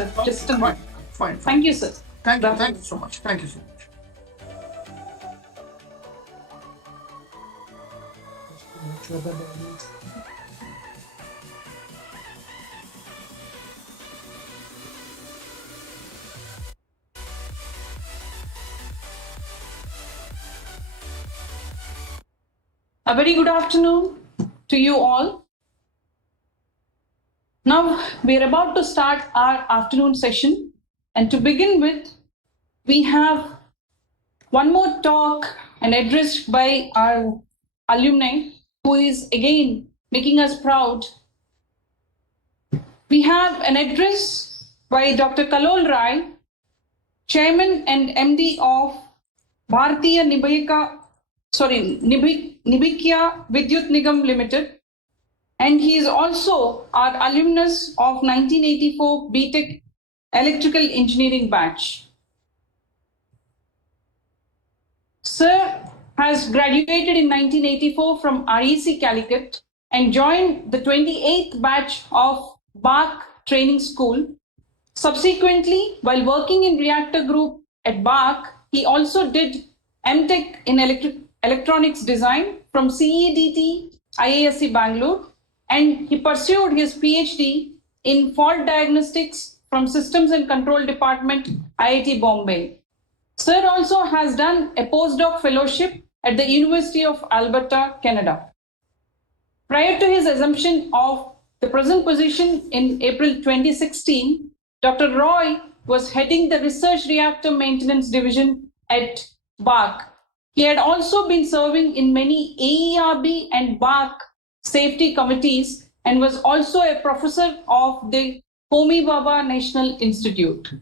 sir. Just a minute. Fine. Thank you, sir. Thank you so much. Thank you so much. A very good afternoon to you all. Now we are about to start our afternoon session, and to begin with, we have one more talk and address by our alumni who is again making us proud. We have an address by Dr. Kalol Rai, Chairman and MD of Bharatiya Nibhikya Vidyut Nigam Limited, and he is also our alumnus of 1984 BTech Electrical Engineering batch. Sir has graduated in 1984 from REC Calicut and joined the 28th batch of BARC Training School. Subsequently, while working in reactor group at BARC, he also did MTech in electronics design from CEDT IASC Bangalore, and he pursued his PhD in fault diagnostics from Systems and Control Department, IIT Bombay. Sir also has done a postdoc fellowship at the University of Alberta, Canada. Prior to his assumption of the present position in April 2016, Dr. Roy was heading the Research Reactor Maintenance Division at BARC. He had also been serving in many AERB and BARC safety committees and was also a professor of the Homi Bhabha National Institute.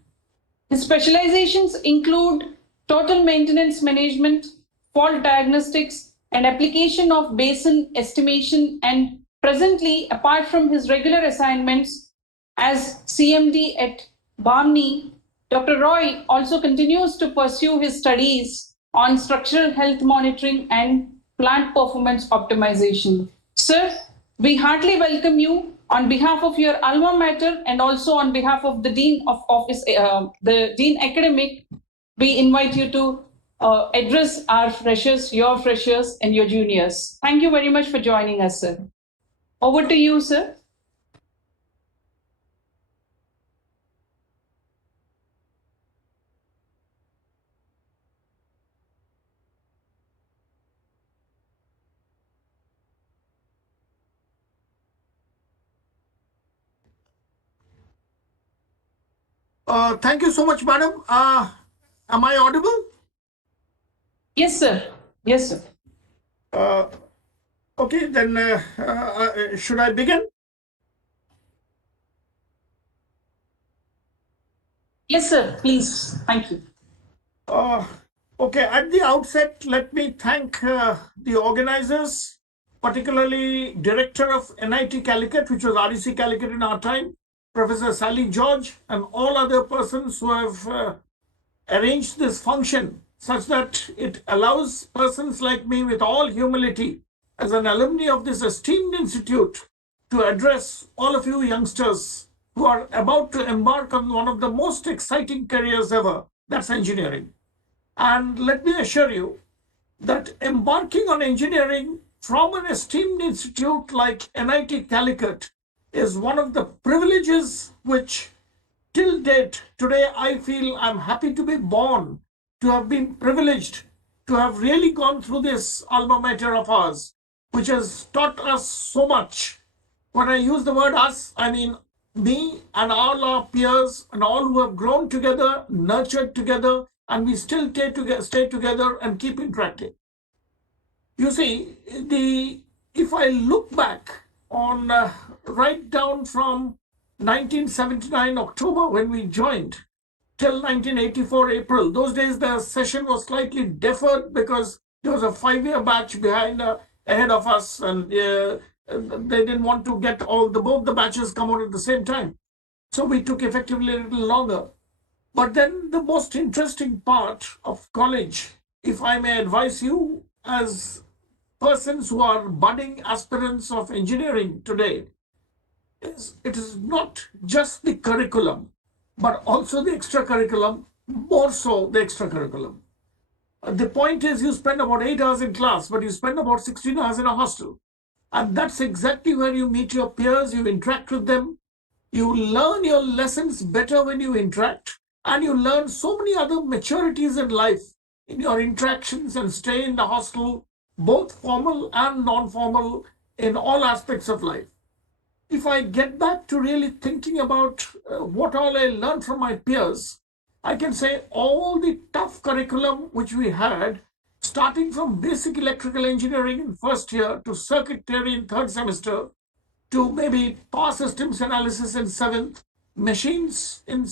His specializations include total maintenance management, fault diagnostics, and application of basin estimation. And presently, apart from his regular assignments as CMD at Bamni, Dr. Roy also continues to pursue his studies on structural health monitoring and plant performance optimization. Sir, we heartily welcome you on behalf of your alma mater and also on behalf of the Dean of Office, the Dean Academic. We invite you to address our freshers, your freshers, and your juniors. Thank you very much for joining us, sir. Over to you, sir. Thank you so much, madam. Am I audible? Yes, sir. Yes, sir. Okay, then should I begin? Yes, sir. Please. Thank you. Okay, at the outset, let me thank the organizers, particularly Director of NIT Calicut, which was REC Calicut in our time, Professor Sally George, and all other persons who have arranged this function such that it allows persons like me, with all humility, as an alumni of this esteemed institute, to address all of you youngsters who are about to embark on one of the most exciting careers ever, that's engineering. And let me assure you that embarking on engineering from an esteemed institute like NIT Calicut is one of the privileges which, till date, today I feel I'm happy to be born, to have been privileged, to have really gone through this alma mater of ours, which has taught us so much. When I use the word us, I mean me and all our peers and all who have grown together, nurtured together, and we still stay together and keep interacting. You see, if I look back on right down from 1979 October when we joined till 1984 April, those days the session was slightly deferred because there was a 5-year batch ahead of us, and they didn't want to get both the batches come out at the same time. So we took effectively a little longer. But then the most interesting part of college, if I may advise you as persons who are budding aspirants of engineering today, is it is not just the curriculum, but also the extracurriculum, more so the extracurriculum. The point is, you spend about 8 hours in class, but you spend about 16 hours in a hostel. And that's exactly where you meet your peers, you interact with them, you learn your lessons better when you interact, and you learn so many other maturities in life in your interactions and stay in the hostel, both formal and non-formal, in all aspects of life. If I get back to really thinking about what all I learned from my peers, I can say all the tough curriculum which we had, starting from basic electrical engineering in first year to circuit theory in third semester, to maybe power systems analysis in seventh, machines in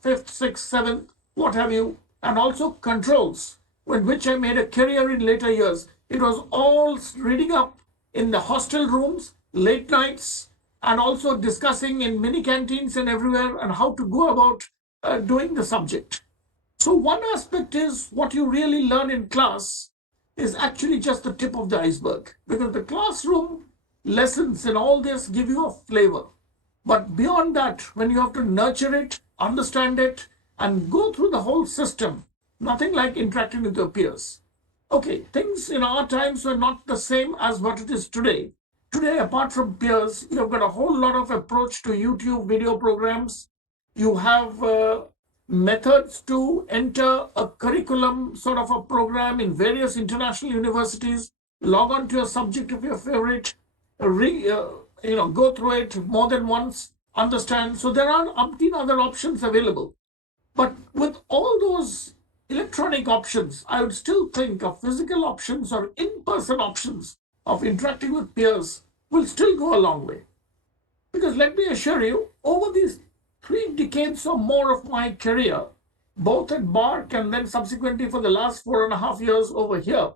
fifth, sixth, seventh, what have you, and also controls, with which I made a career in later years. It was all reading up in the hostel rooms, late nights, and also discussing in mini canteens and everywhere, and how to go about doing the subject. So one aspect is what you really learn in class is actually just the tip of the iceberg, because the classroom lessons and all this give you a flavor. But beyond that, when you have to nurture it, understand it, and go through the whole system, nothing like interacting with your peers. Okay, things in our times were not the same as what it is today. Today, apart from peers, you've got a whole lot of approach to YouTube video programs. You have methods to enter a curriculum sort of a program in various international universities. Log on to a subject of your favorite, go through it more than once, understand. So there are umpteen other options available. But with all those electronic options, I would still think of physical options or in-person options of interacting with peers will still go a long way. Because let me assure you, over these 3 decades or more of my career, both at BARC and then subsequently for the last 4.5 years over here,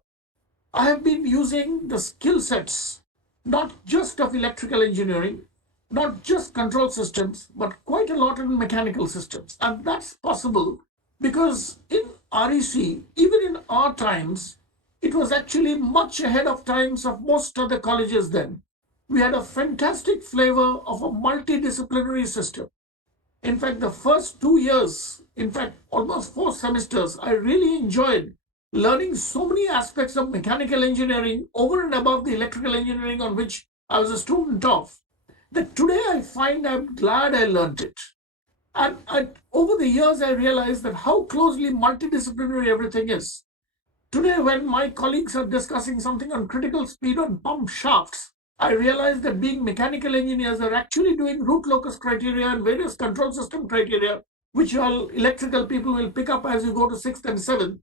I have been using the skill sets, not just of electrical engineering, not just control systems, but quite a lot in mechanical systems. And that's possible because in REC, even in our times, it was actually much ahead of times of most other colleges then. We had a fantastic flavor of a multidisciplinary system. In fact, the first 2 years, in fact, almost 4 semesters, I really enjoyed learning so many aspects of mechanical engineering over and above the electrical engineering on which I was a student of, that today I find I'm glad I learned it. And over the years, I realized that how closely multidisciplinary everything is. Today, when my colleagues are discussing something on critical speed on pump shafts, I realize that being mechanical engineers are actually doing root locus criteria and various control system criteria, which all electrical people will pick up as you go to 6th and 7th.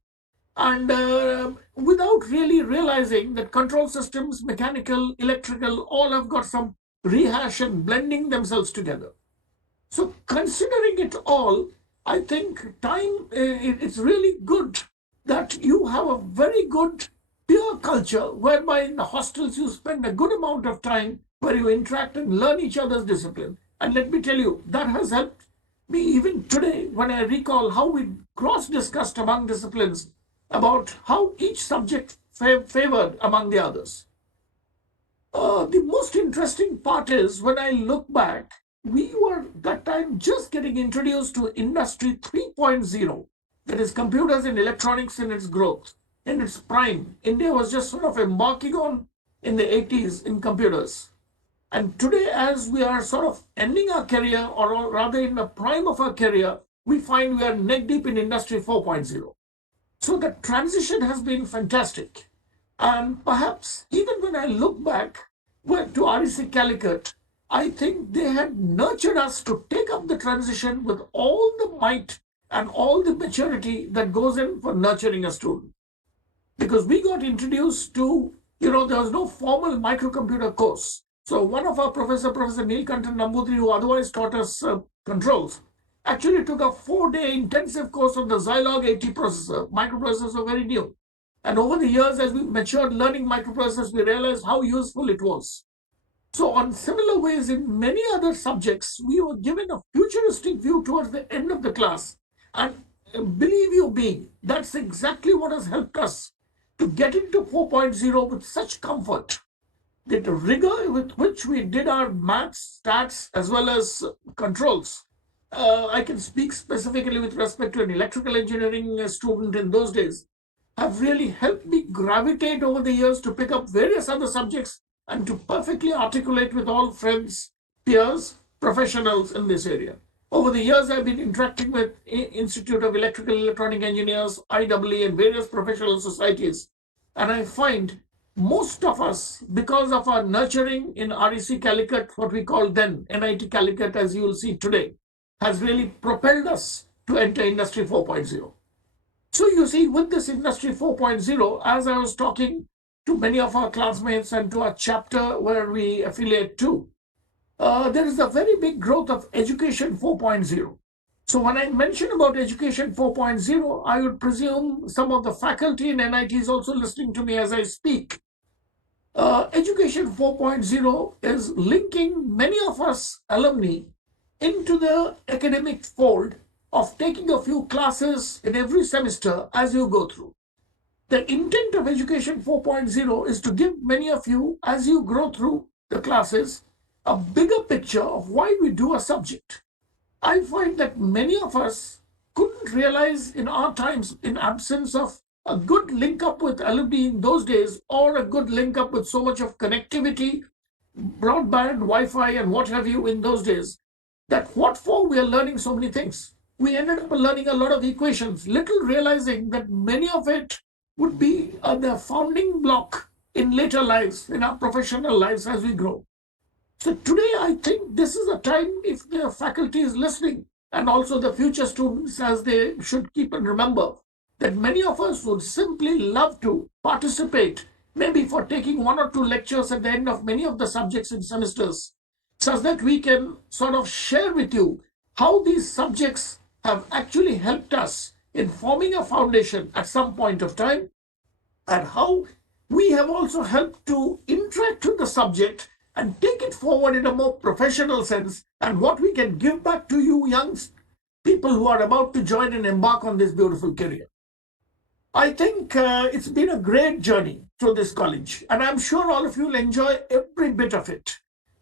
And without really realizing that control systems, mechanical, electrical, all have got some rehash and blending themselves together. So considering it all, I think it's really good that you have a very good peer culture whereby in the hostels you spend a good amount of time where you interact and learn each other's discipline. And let me tell you, that has helped me even today when I recall how we cross-discussed among disciplines about how each subject favored among the others. The most interesting part is when I look back, we were that time just getting introduced to Industry 3.0, that is computers and electronics in its growth, in its prime. India was just sort of embarking on in the 80s in computers. And today, as we are sort of ending our career, or rather in the prime of our career, we find we are neck deep in Industry 4.0. So the transition has been fantastic. And perhaps even when I look back to REC Calicut, I think they had nurtured us to take up the transition with all the might and all the maturity that goes in for nurturing a student. Because we got introduced to, there was no formal microcomputer course. So one of our Professor Neelkantan Nambudri, who otherwise taught us controls, actually took a 4-day intensive course on the Zilog 80 processor. Microprocessors were very new. And over the years, as we matured learning microprocessors, we realized how useful it was. So on similar ways, in many other subjects, we were given a futuristic view towards the end of the class. And believe you me, that's exactly what has helped us to get into 4.0 with such comfort. The rigor with which we did our maths, stats, as well as controls. I can speak specifically with respect to an electrical engineering student in those days, have really helped me gravitate over the years to pick up various other subjects and to perfectly articulate with all friends, peers, professionals in this area. Over the years, I've been interacting with Institute of Electrical Electronic Engineers, IEE, and various professional societies. And I find most of us, because of our nurturing in REC Calicut, what we call then NIT Calicut, as you will see today, has really propelled us to enter Industry 4.0. So you see, with this Industry 4.0, as I was talking to many of our classmates and to our chapter where we affiliate to, there is a very big growth of Education 4.0. So when I mention about Education 4.0, I would presume some of the faculty in NIT is also listening to me as I speak. Education 4.0 is linking many of us alumni into the academic fold of taking a few classes in every semester as you go through. The intent of Education 4.0 is to give many of you, as you grow through the classes, a bigger picture of why we do a subject. I find that many of us couldn't realize in our times, in absence of a good link up with alumni in those days, or a good link up with so much of connectivity, broadband, Wi-Fi, and what have you in those days, that what for we are learning so many things. We ended up learning a lot of equations, little realizing that many of it would be the founding block in later lives, in our professional lives as we grow. So today, I think this is a time, if the faculty is listening, and also the future students, as they should keep and remember, that many of us would simply love to participate, maybe for taking one or two lectures at the end of many of the subjects in semesters, such that we can sort of share with you how these subjects have actually helped us in forming a foundation at some point of time, and how we have also helped to interact with the subject and take it forward in a more professional sense, and what we can give back to you young people who are about to join and embark on this beautiful career. I think it's been a great journey through this college, and I'm sure all of you will enjoy every bit of it.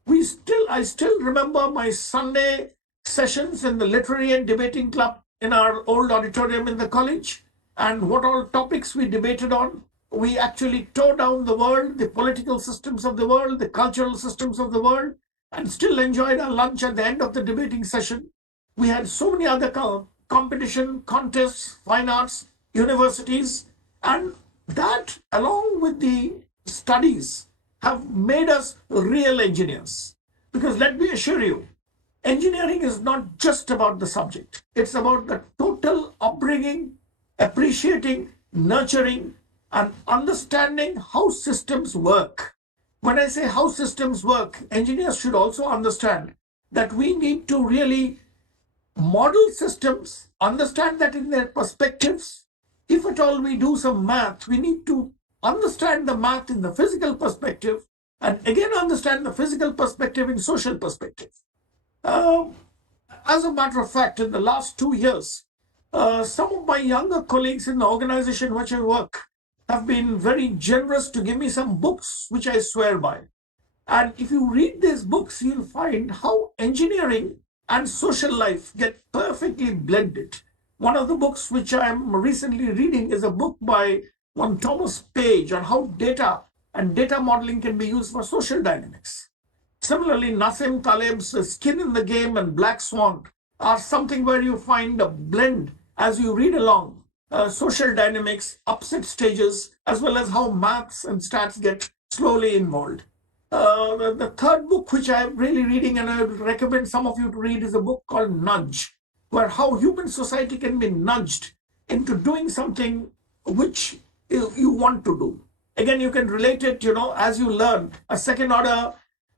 I still remember my Sunday sessions in the literary and debating club in our old auditorium in the college, and what all topics we debated on. We actually tore down the world, the political systems of the world, the cultural systems of the world, and still enjoyed our lunch at the end of the debating session. We had so many other competition, contests, fine arts, universities, and that, along with the studies, have made us real engineers. Because let me assure you, engineering is not just about the subject. It's about the total upbringing, appreciating, nurturing, and understanding how systems work. When I say how systems work, engineers should also understand that we need to really model systems, understand that in their perspectives. If at all we do some math, we need to understand the math in the physical perspective, and again understand the physical perspective in social perspective. As a matter of fact, in the last 2 years, some of my younger colleagues in the organization which I work have been very generous to give me some books which I swear by. And if you read these books, you'll find how engineering and social life get perfectly blended. One of the books which I'm recently reading is a book by one Thomas Page on how data and data modeling can be used for social dynamics. Similarly, Nassim Taleb's Skin in the Game and Black Swan are something where you find a blend as you read along. Social dynamics, upset stages, as well as how maths and stats get slowly involved. The third book which I'm really reading, and I would recommend some of you to read, is a book called Nudge, where how human society can be nudged into doing something which you want to do. Again, you can relate it, as you learn a second order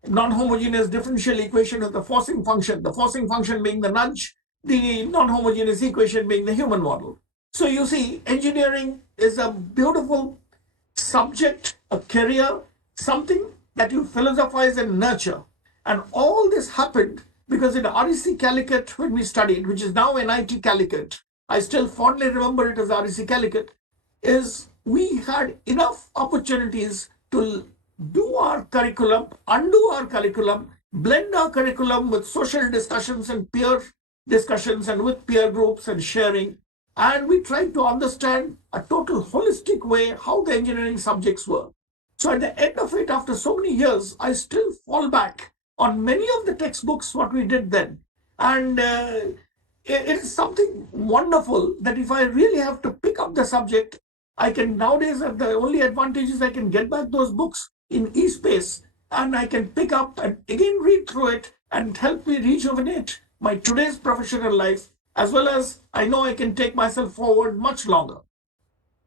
non-homogeneous differential equation of the forcing function being the nudge, the non-homogeneous equation being the human model. So you see, engineering is a beautiful subject, a career, something that you philosophize and nurture. And all this happened because in REC Calicut, when we studied, which is now NIT Calicut, I still fondly remember it as REC Calicut, is we had enough opportunities to do our curriculum, undo our curriculum, blend our curriculum with social discussions and peer discussions and with peer groups and sharing. And we tried to understand a total holistic way how the engineering subjects were. So at the end of it, after so many years, I still fall back on many of the textbooks, what we did then. And it is something wonderful that if I really have to pick up the subject, I can nowadays, the only advantage is I can get back those books in eSpace and I can pick up and again read through it and help me rejuvenate my today's professional life, as well as I know I can take myself forward much longer.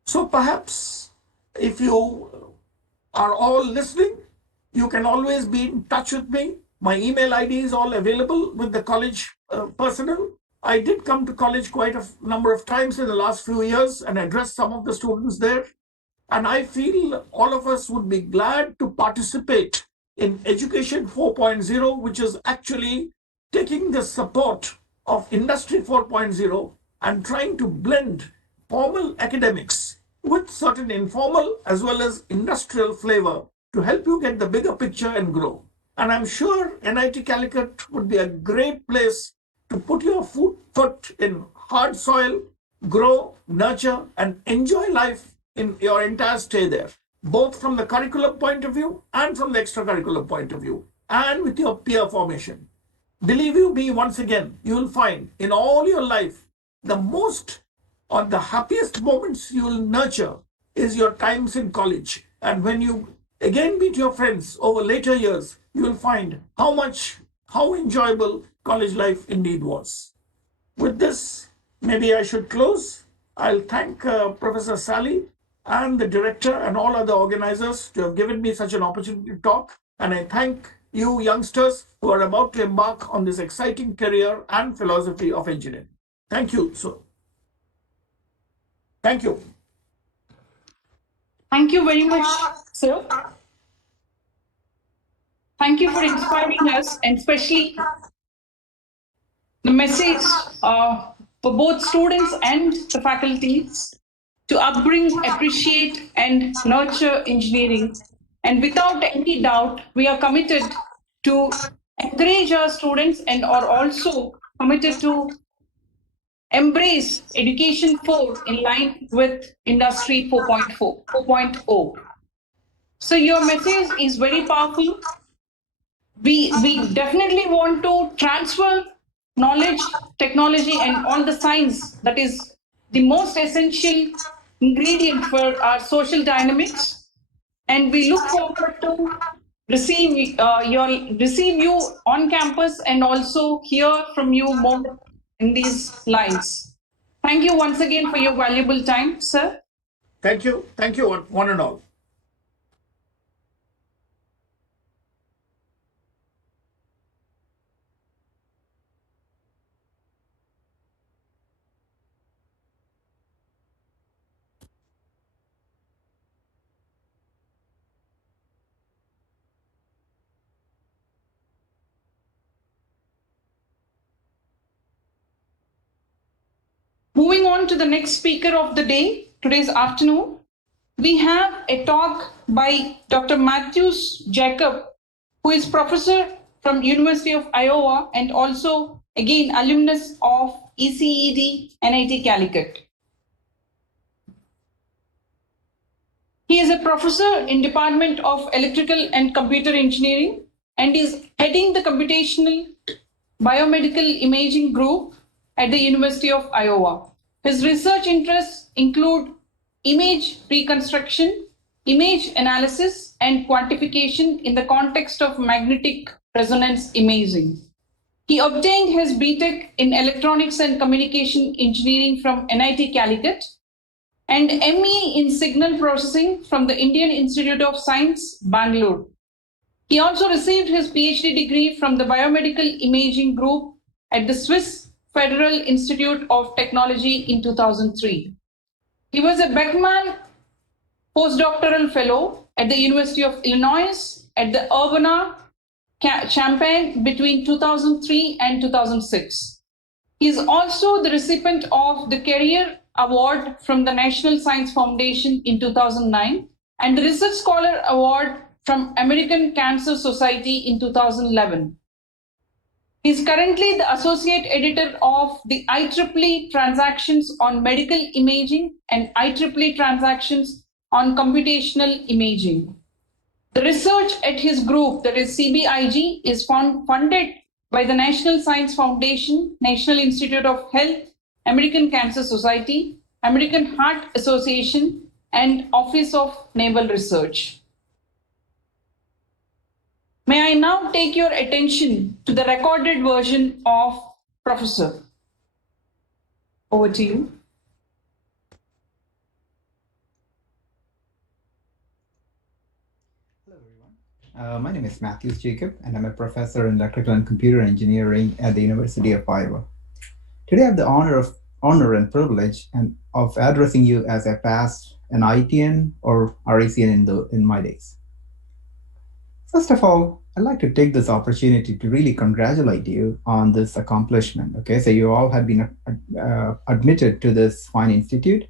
So perhaps if you are all listening, you can always be in touch with me. My email ID is all available with the college personnel. I did come to college quite a number of times in the last few years and address some of the students there. And I feel all of us would be glad to participate in Education 4.0, which is actually taking the support of Industry 4.0 and trying to blend formal academics with certain informal as well as industrial flavor to help you get the bigger picture and grow. And I'm sure NIT Calicut would be a great place to put your foot in hard soil, grow, nurture, and enjoy life in your entire stay there, both from the curriculum point of view and from the extracurricular point of view, and with your peer formation. Believe you me, once again, you will find in all your life the most or the happiest moments you will nurture is your times in college. And when you again meet your friends over later years, you will find how enjoyable college life indeed was. With this, maybe I should close. I'll thank Professor Sally and the director and all other organizers to have given me such an opportunity to talk. And I thank you youngsters who are about to embark on this exciting career and philosophy of engineering. Thank you. So, thank you. Thank you very much, sir. Thank you for inspiring us, and especially the message for both students and the faculties to upbring, appreciate, and nurture engineering. And without any doubt, we are committed to encourage our students and are also committed to embrace Education 4 in line with Industry 4.0. So your message is very powerful. We definitely want to transfer knowledge, technology, and all the science that is the most essential ingredient for our social dynamics. And we look forward to receive you on campus and also hear from you more in these lines. Thank you once again for your valuable time, sir. Thank you. Thank you, one and all. Moving on to the next speaker of the day, today's afternoon, we have a talk by Dr. Matthews Jacob, who is professor from University of Iowa and also, again, alumnus of ECED NIT Calicut. He is a professor in Department of Electrical and Computer Engineering and is heading the Computational Biomedical Imaging Group at the University of Iowa. His research interests include image reconstruction, image analysis, and quantification in the context of magnetic resonance imaging. He obtained his BTech in Electronics and Communication Engineering from NIT Calicut and ME in Signal Processing from the Indian Institute of Science, Bangalore. He also received his PhD degree from the Biomedical Imaging Group at the Swiss Federal Institute of Technology in 2003. He was a Beckman postdoctoral fellow at the University of Illinois at the Urbana-Champaign between 2003 and 2006. He is also the recipient of the Career Award from the National Science Foundation in 2009 and the Research Scholar Award from American Cancer Society in 2011. He is currently the associate editor of the IEEE Transactions on Medical Imaging and IEEE Transactions on Computational Imaging. The research at his group, that is CBIG, is funded by the National Science Foundation, National Institute of Health, American Cancer Society, American Heart Association, and Office of Naval Research. May I now take your attention to the recorded version of Professor. Over to you. Hello, everyone. My name is Matthews Jacob, and I'm a professor in electrical and computer engineering at the University of Iowa. Today, I have the honor and privilege of addressing you as a past NITian or RACian in my days. First of all, I'd like to take this opportunity to really congratulate you on this accomplishment. Okay, so you all have been admitted to this fine institute,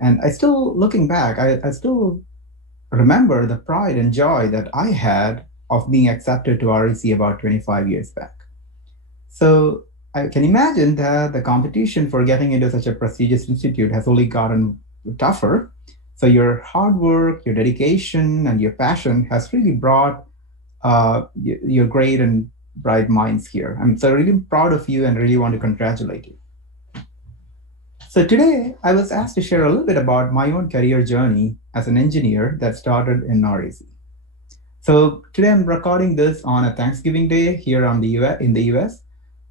and I still, looking back, I still remember the pride and joy that I had of being accepted to REC about 25 years back. So I can imagine that the competition for getting into such a prestigious institute has only gotten tougher. So your hard work, your dedication, and your passion has really brought your great and bright minds here. I'm so really proud of you and really want to congratulate you. So today I was asked to share a little bit about my own career journey as an engineer that started in REC. So today I'm recording this on a Thanksgiving Day here on the in the US.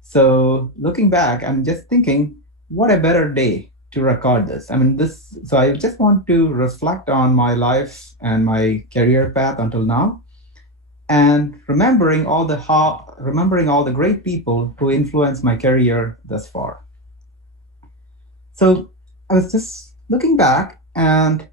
So looking back, I'm just thinking, what a better day to record this. I mean, this. So I just want to reflect on my life and my career path until now, and remembering all the great people who influenced my career thus far. So I was just looking back, and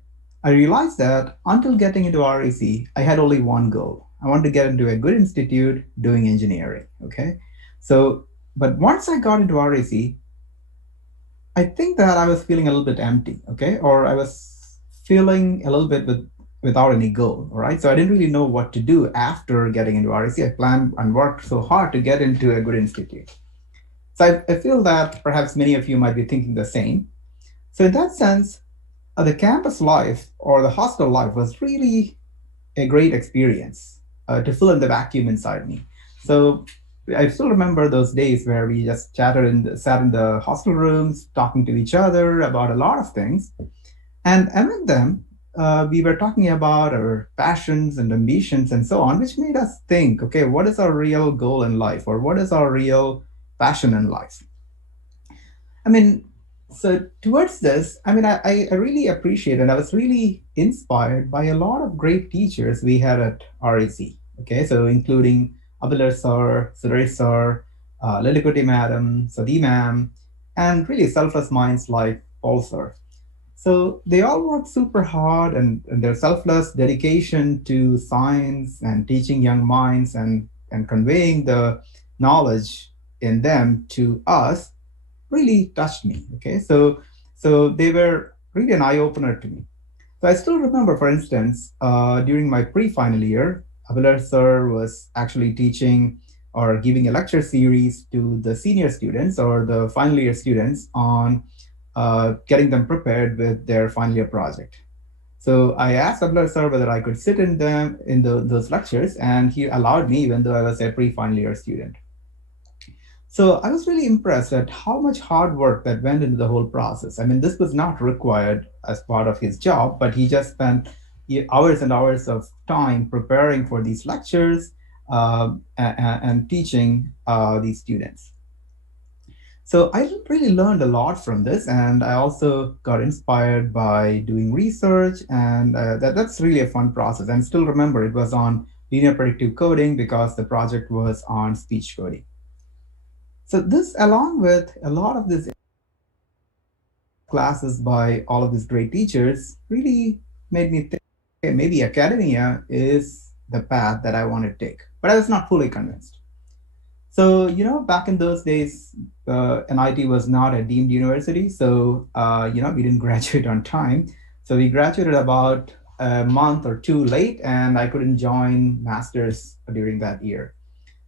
I realized that until getting into REC, I had only one goal. I wanted to get into a good institute doing engineering. Okay. So, but once I got into REC, I think that I was feeling a little bit empty. Okay. Or I was feeling a little bit without any goal. All right. So I didn't really know what to do after getting into REC. I planned and worked so hard to get into a good institute. So I feel that perhaps many of you might be thinking the same. So in that sense, the campus life or the hostel life was really a great experience to fill in the vacuum inside me. So I still remember those days where we just sat in the hostel rooms, talking to each other about a lot of things. And among them, we were talking about our passions and ambitions and so on, which made us think, okay, what is our real goal in life, or what is our real passion in life? I mean, so towards this, I mean, I really appreciate, and I was really inspired by a lot of great teachers we had at REC. Okay, so including Abhilar sir, Suresh sir, Lilikuti madam, Sadi ma'am, and really selfless minds like Paul sir. So they all work super hard, and their selfless dedication to science and teaching young minds and conveying the knowledge in them to us really touched me. Okay, so they were really an eye opener to me. So I still remember, for instance, during my pre-final year, Abhilar sir was actually teaching or giving a lecture series to the senior students or the final year students on getting them prepared with their final year project. So I asked Abhilar sir whether I could sit in those lectures, and he allowed me, even though I was a pre-final year student. So I was really impressed at how much hard work that went into the whole process. I mean, this was not required as part of his job, but he just spent hours and hours of time preparing for these lectures and teaching these students. So I really learned a lot from this, and I also got inspired by doing research, and that's really a fun process. And still remember, it was on linear predictive coding because the project was on speech coding. So this, along with a lot of these classes by all of these great teachers, really made me think, okay, maybe academia is the path that I want to take. But I was not fully convinced. So, back in those days, NIT was not a deemed university. So, we didn't graduate on time. So we graduated about a month or two late, and I couldn't join masters during that year.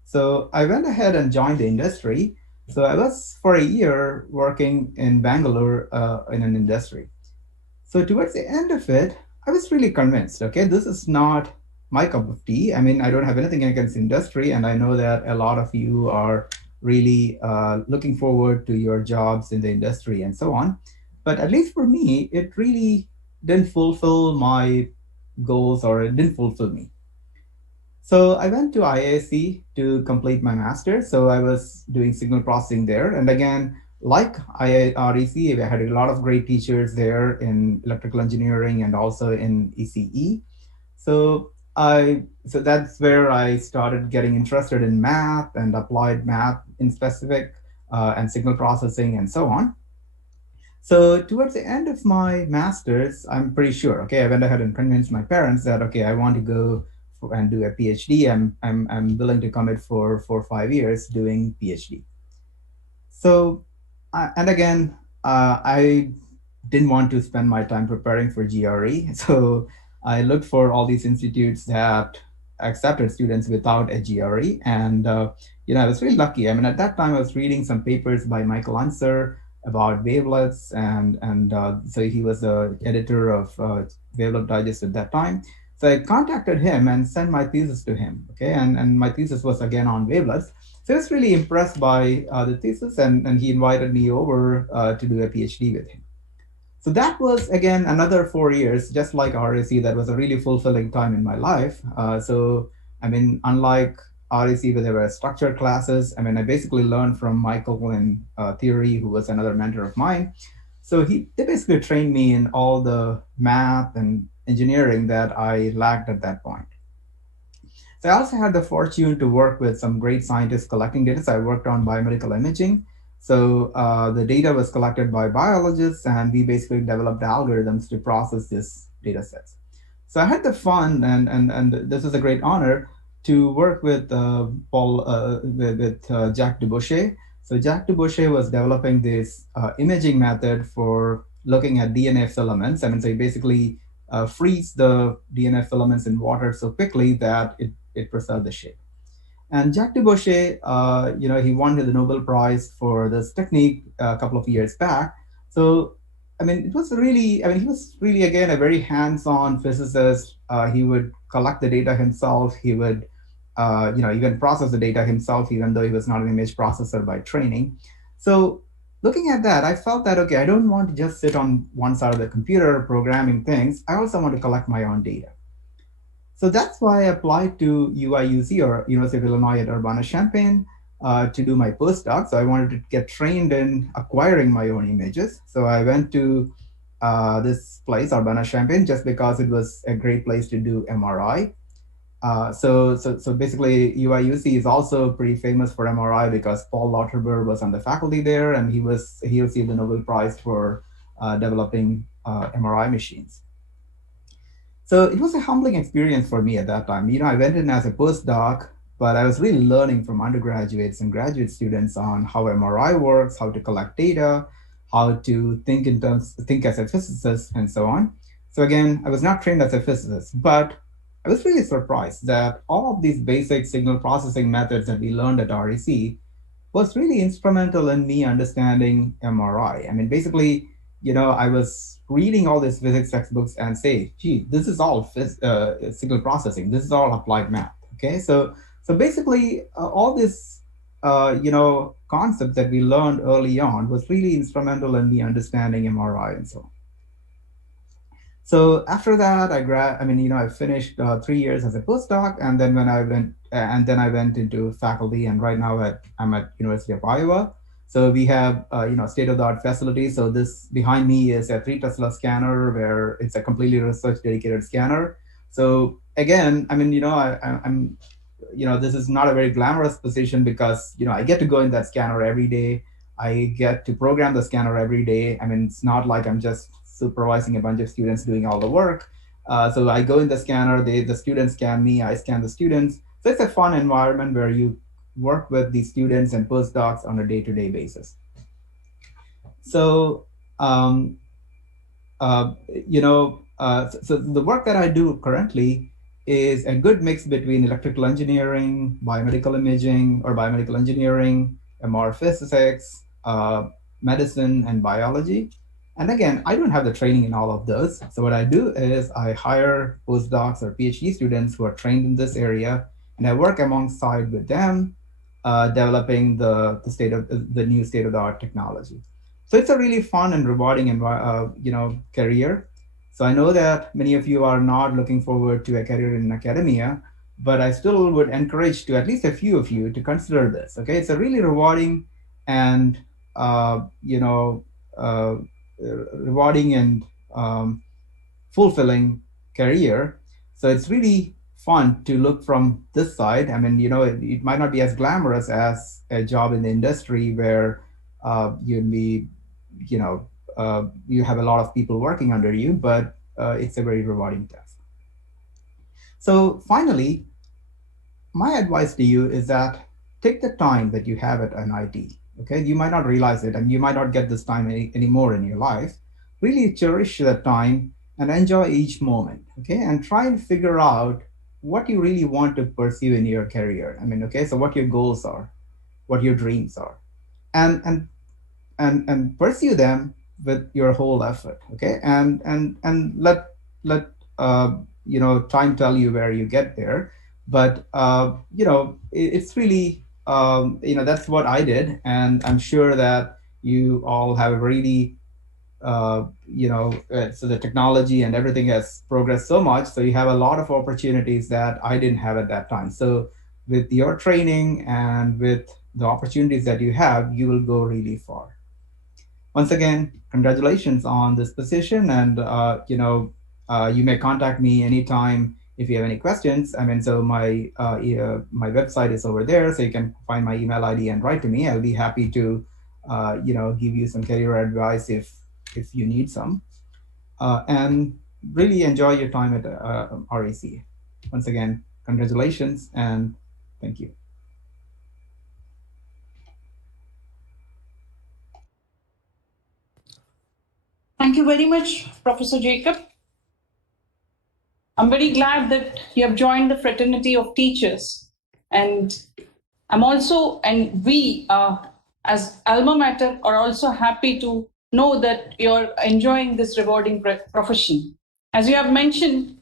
So I went ahead and joined the industry. So I was for a year working in Bangalore in an industry. So towards the end of it, I was really convinced, okay, this is not my cup of tea. I mean, I don't have anything against industry, and I know that a lot of you are really looking forward to your jobs in the industry and so on. But at least for me, it really didn't fulfill my goals, or it didn't fulfill me. So I went to IISc to complete my master's. So I was doing signal processing there. And again, like REC, we had a lot of great teachers there in electrical engineering and also in ECE. So that's where I started getting interested in math and applied math in specific, and signal processing and so on. So towards the end of my master's, I'm pretty sure, okay, I went ahead and convinced my parents that, okay, I want to go and do a PhD, I'm willing to commit for 5 years doing PhD. So, and again, I didn't want to spend my time preparing for GRE. So I looked for all these institutes that accepted students without a GRE. And, I was really lucky. I mean, at that time, I was reading some papers by Michael Unser about wavelets. And so he was the editor of Wavelet Digest at that time. So I contacted him and sent my thesis to him. Okay. And my thesis was again on wavelets. So I was really impressed by the thesis, and he invited me over to do a PhD with him. So that was, again, another 4 years, just like RAC. That was a really fulfilling time in my life. So, I mean, unlike RAC, where there were structured classes, I mean, I basically learned from Michael in theory, who was another mentor of mine. So they basically trained me in all the math and engineering that I lacked at that point. So I also had the fortune to work with some great scientists collecting data. So I worked on biomedical imaging. So the data was collected by biologists, and we basically developed algorithms to process these data sets. So I had the fun, and this is a great honor to work with Jacques Dubochet. So Jacques Dubochet was developing this imaging method for looking at DNA filaments. I mean, so he basically freeze the DNA filaments in water so quickly that it preserved the shape. And Jacques Dubochet, he won the Nobel Prize for this technique a couple of years back. So, I mean, he was really, again, a very hands-on physicist. He would collect the data himself. He would, even process the data himself, even though he was not an image processor by training. So, looking at that, I felt that, okay, I don't want to just sit on one side of the computer programming things. I also want to collect my own data. So that's why I applied to UIUC, or University of Illinois at Urbana-Champaign, to do my postdoc. So I wanted to get trained in acquiring my own images. So I went to this place, Urbana-Champaign, just because it was a great place to do MRI. So basically, UIUC is also pretty famous for MRI because Paul Lauterbur was on the faculty there, and he received the Nobel Prize for developing MRI machines. So it was a humbling experience for me at that time. I went in as a postdoc, but I was really learning from undergraduates and graduate students on how MRI works, how to collect data, how to think as a physicist, and so on. So again, I was not trained as a physicist, but I was really surprised that all of these basic signal processing methods that we learned at REC was really instrumental in me understanding MRI. I mean, basically, I was reading all these physics textbooks and say, gee, this is all signal processing. This is all applied math. Okay, so basically, all this, concepts that we learned early on was really instrumental in me understanding MRI and so on. So after that, I finished 3 years as a postdoc, and then I went into faculty, and right now I'm at University of Iowa. So we have state-of-the-art facilities. So this behind me is a 3 Tesla scanner, where it's a completely research dedicated scanner. So again, I'm this is not a very glamorous position because I get to go in that scanner every day. I get to program the scanner every day. I mean, it's not like I'm just supervising a bunch of students doing all the work. So I go in the scanner, the students scan me, I scan the students. So it's a fun environment where you work with the students and postdocs on a day-to-day basis. So, so the work that I do currently is a good mix between electrical engineering, biomedical imaging or biomedical engineering, MR physics, medicine, and biology. And again, I don't have the training in all of those. So what I do is I hire postdocs or PhD students who are trained in this area, and I work alongside with them, developing the new state-of-the-art technology. So it's a really fun and rewarding career. So I know that many of you are not looking forward to a career in academia, but I still would encourage to at least a few of you to consider this. Okay, it's a really rewarding and rewarding and fulfilling career. So it's really fun to look from this side. I mean, it might not be as glamorous as a job in the industry where you'd be, you have a lot of people working under you, but it's a very rewarding task. So finally, my advice to you is that take the time that you have at NIT. Okay, you might not realize it, and you might not get this time anymore in your life. Really cherish that time and enjoy each moment. Okay, and try and figure out what you really want to pursue in your career. I mean, okay, so what your goals are, what your dreams are, and pursue them with your whole effort. Okay, and let time tell you where you get there. But it's really that's what I did, and I'm sure that you all have a really so the technology and everything has progressed so much, so you have a lot of opportunities that I didn't have at that time. So with your training and with the opportunities that you have, you will go really far. Once again, congratulations on this position, and you may contact me anytime if you have any questions. I mean, so my website is over there, so you can find my email ID and write to me. I'll be happy to give you some career advice if you need some, and really enjoy your time at RAC. Once again, congratulations and thank you. Thank you very much, Professor Jacob. I'm very glad that you have joined the fraternity of teachers. And I'm also, and we as alma mater are also happy to know that you're enjoying this rewarding profession. As you have mentioned,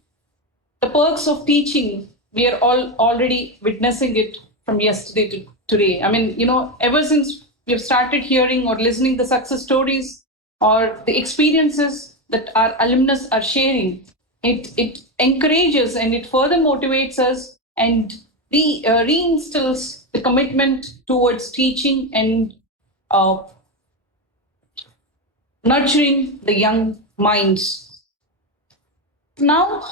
the perks of teaching, we are all already witnessing it from yesterday to today. I mean, ever since we have started hearing or listening the success stories or the experiences that our alumnus are sharing, it encourages and it further motivates us and reinstills the commitment towards teaching and nurturing the young minds. Now,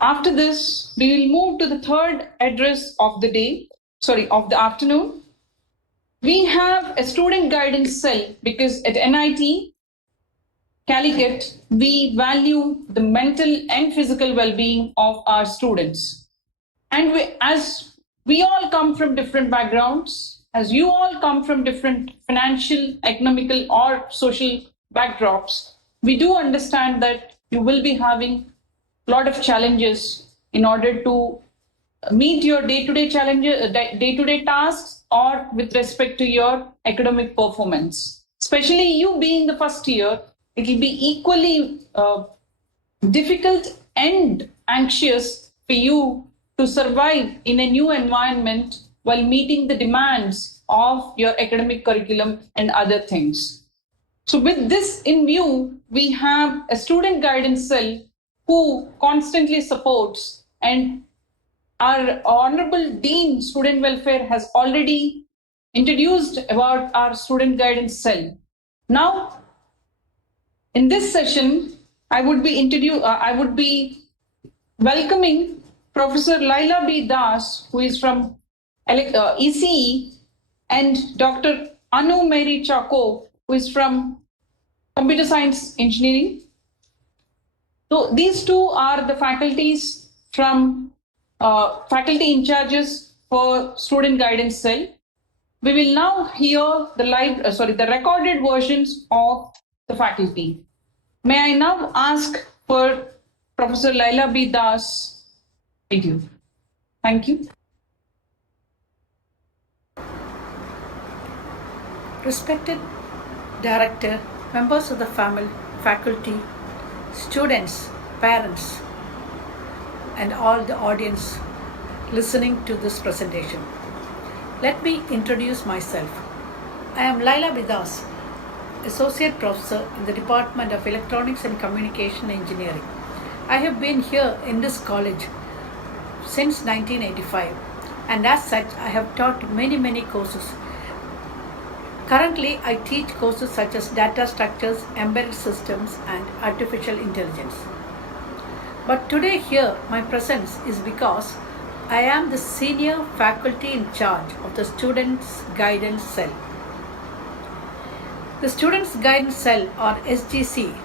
after this, we will move to the third address of of the afternoon. We have a student guidance cell because at NIT Calicut, we value the mental and physical well-being of our students. And as we all come from different backgrounds, as you all come from different financial, economical, or social backdrops, we do understand that you will be having a lot of challenges in order to meet your day-to-day challenges, day-to-day tasks, or with respect to your academic performance. Especially you being the first year, it will be equally difficult and anxious for you to survive in a new environment while meeting the demands of your academic curriculum and other things. So with this in view, we have a student guidance cell who constantly supports, and our Honorable Dean Student Welfare has already introduced about our student guidance cell. Now, in this session, I would be welcoming Professor Laila B. Das, who is from ECE, and Dr. Anu Mary Chako, who is from Computer Science Engineering. So these two are the faculties from faculty in charges for student guidance cell. We will now hear the recorded versions of the faculty. May I now ask for Professor Laila B. Das. Thank you. Thank you. Respected Director, members of the family, faculty, students, parents, and all the audience listening to this presentation. Let me introduce myself. I am Laila B. Das, Associate Professor in the Department of Electronics and Communication Engineering. I have been here in this college since 1985, and as such, I have taught many courses. Currently, I teach courses such as data structures, embedded systems, and artificial intelligence. But today here, my presence is because I am the senior faculty in charge of the Students Guidance Cell. The Students Guidance Cell, or SGC,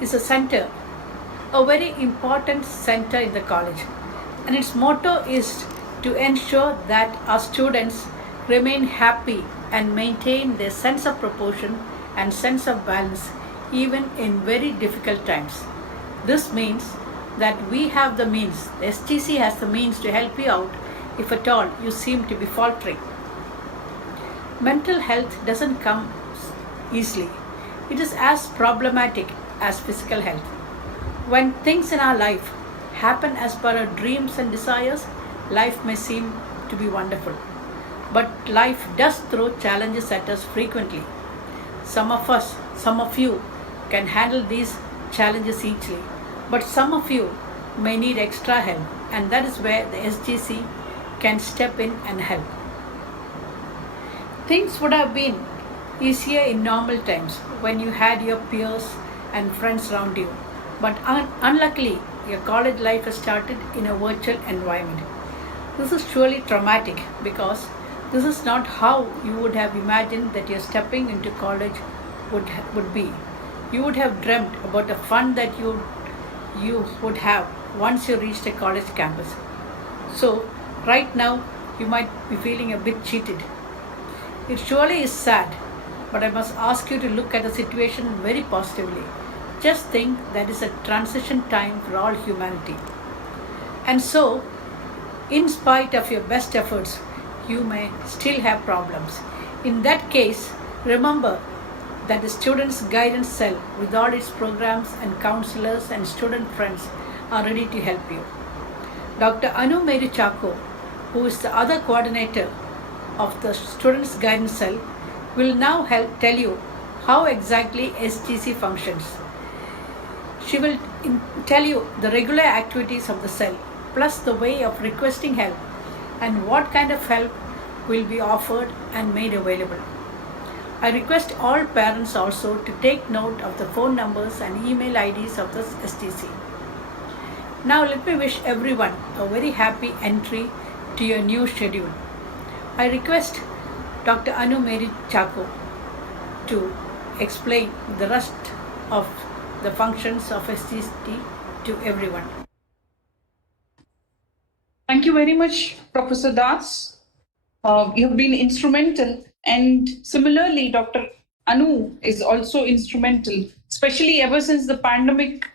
is a center a very important center in the college, and its motto is to ensure that our students remain happy and maintain their sense of proportion and sense of balance even in very difficult times. This means that we have the means, the STC has the means to help you out if at all you seem to be faltering. Mental health doesn't come easily. It is as problematic as physical health. When things in our life happen as per our dreams and desires, life may seem to be wonderful. But life does throw challenges at us frequently. Some of you can handle these challenges easily, but some of you may need extra help, and that is where the SGC can step in and help. Things would have been easier in normal times when you had your peers and friends around you, but unluckily, your college life has started in a virtual environment. This is truly traumatic because this is not how you would have imagined that your stepping into college would be. You would have dreamt about the fun that you would have once you reached a college campus. So, right now, you might be feeling a bit cheated. It surely is sad, but I must ask you to look at the situation very positively. Just think that is a transition time for all humanity. And so, in spite of your best efforts, you may still have problems. In that case, remember that the Students' Guidance Cell, with all its programs and counselors and student friends, are ready to help you. Dr. Anu Mary Chako, who is the other coordinator of the Students' Guidance Cell, will now tell you how exactly SGC functions. She will tell you the regular activities of the cell, plus the way of requesting help and what kind of help will be offered and made available. I request all parents also to take note of the phone numbers and email IDs of the STC. Now let me wish everyone a very happy entry to your new schedule. I request Dr. Anu Mary Chako to explain the rest of the functions of STC to everyone. Thank you very much, Professor Das. You have been instrumental, and similarly, Dr. Anu is also instrumental, especially ever since the pandemic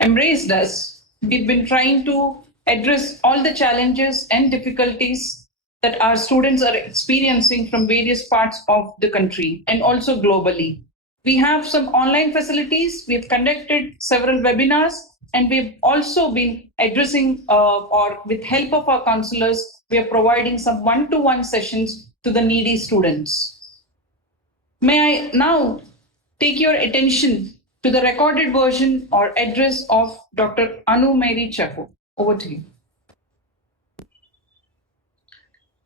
embraced us. We've been trying to address all the challenges and difficulties that our students are experiencing from various parts of the country and also globally. We have some online facilities, we've conducted several webinars, and we've also been addressing, or with help of our counselors, we are providing some one-to-one sessions to the needy students. May I now take your attention to the recorded version or address of Dr. Anu Mary Chako. Over to you.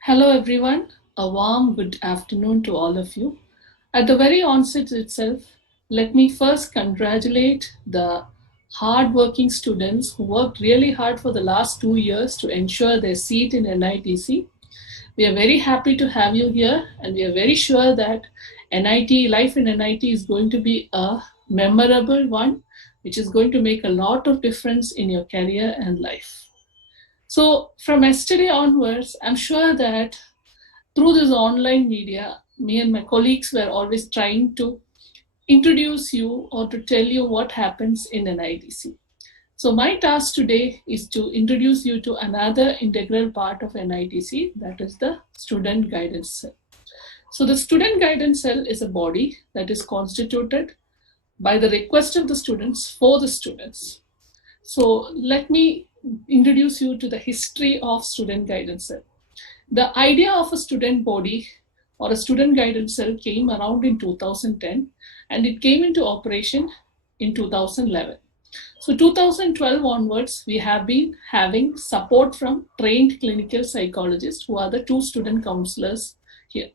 Hello everyone, a warm good afternoon to all of you. At the very onset itself, let me first congratulate the hard-working students who worked really hard for the last 2 years to ensure their seat in NITC. We are very happy to have you here, and we are very sure that life in NIT is going to be a memorable one, which is going to make a lot of difference in your career and life. So from yesterday onwards, I'm sure that through this online media, me and my colleagues were always trying to introduce you or to tell you what happens in NITC. So my task today is to introduce you to another integral part of NITC, that is the Student Guidance Cell. So the Student Guidance Cell is a body that is constituted by the request of the students for the students. So let me introduce you to the history of Student Guidance Cell. The idea of a student body or a student guidance cell came around in 2010, and it came into operation in 2011. So 2012 onwards, we have been having support from trained clinical psychologists who are the 2 student counselors here.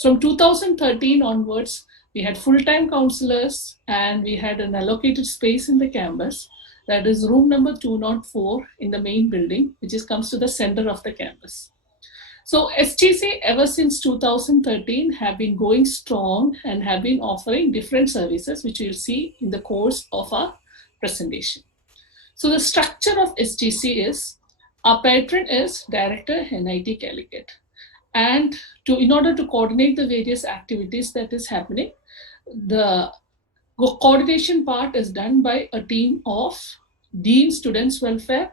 From 2013 onwards, we had full-time counselors, and we had an allocated space in the campus, that is room number 204 in the main building, which comes to the center of the campus. So STC ever since 2013 have been going strong and have been offering different services, which you'll see in the course of our presentation. So the structure of STC is, our patron is Director NIT Calicut. And in order to coordinate the various activities that is happening, the coordination part is done by a team of Dean Students Welfare.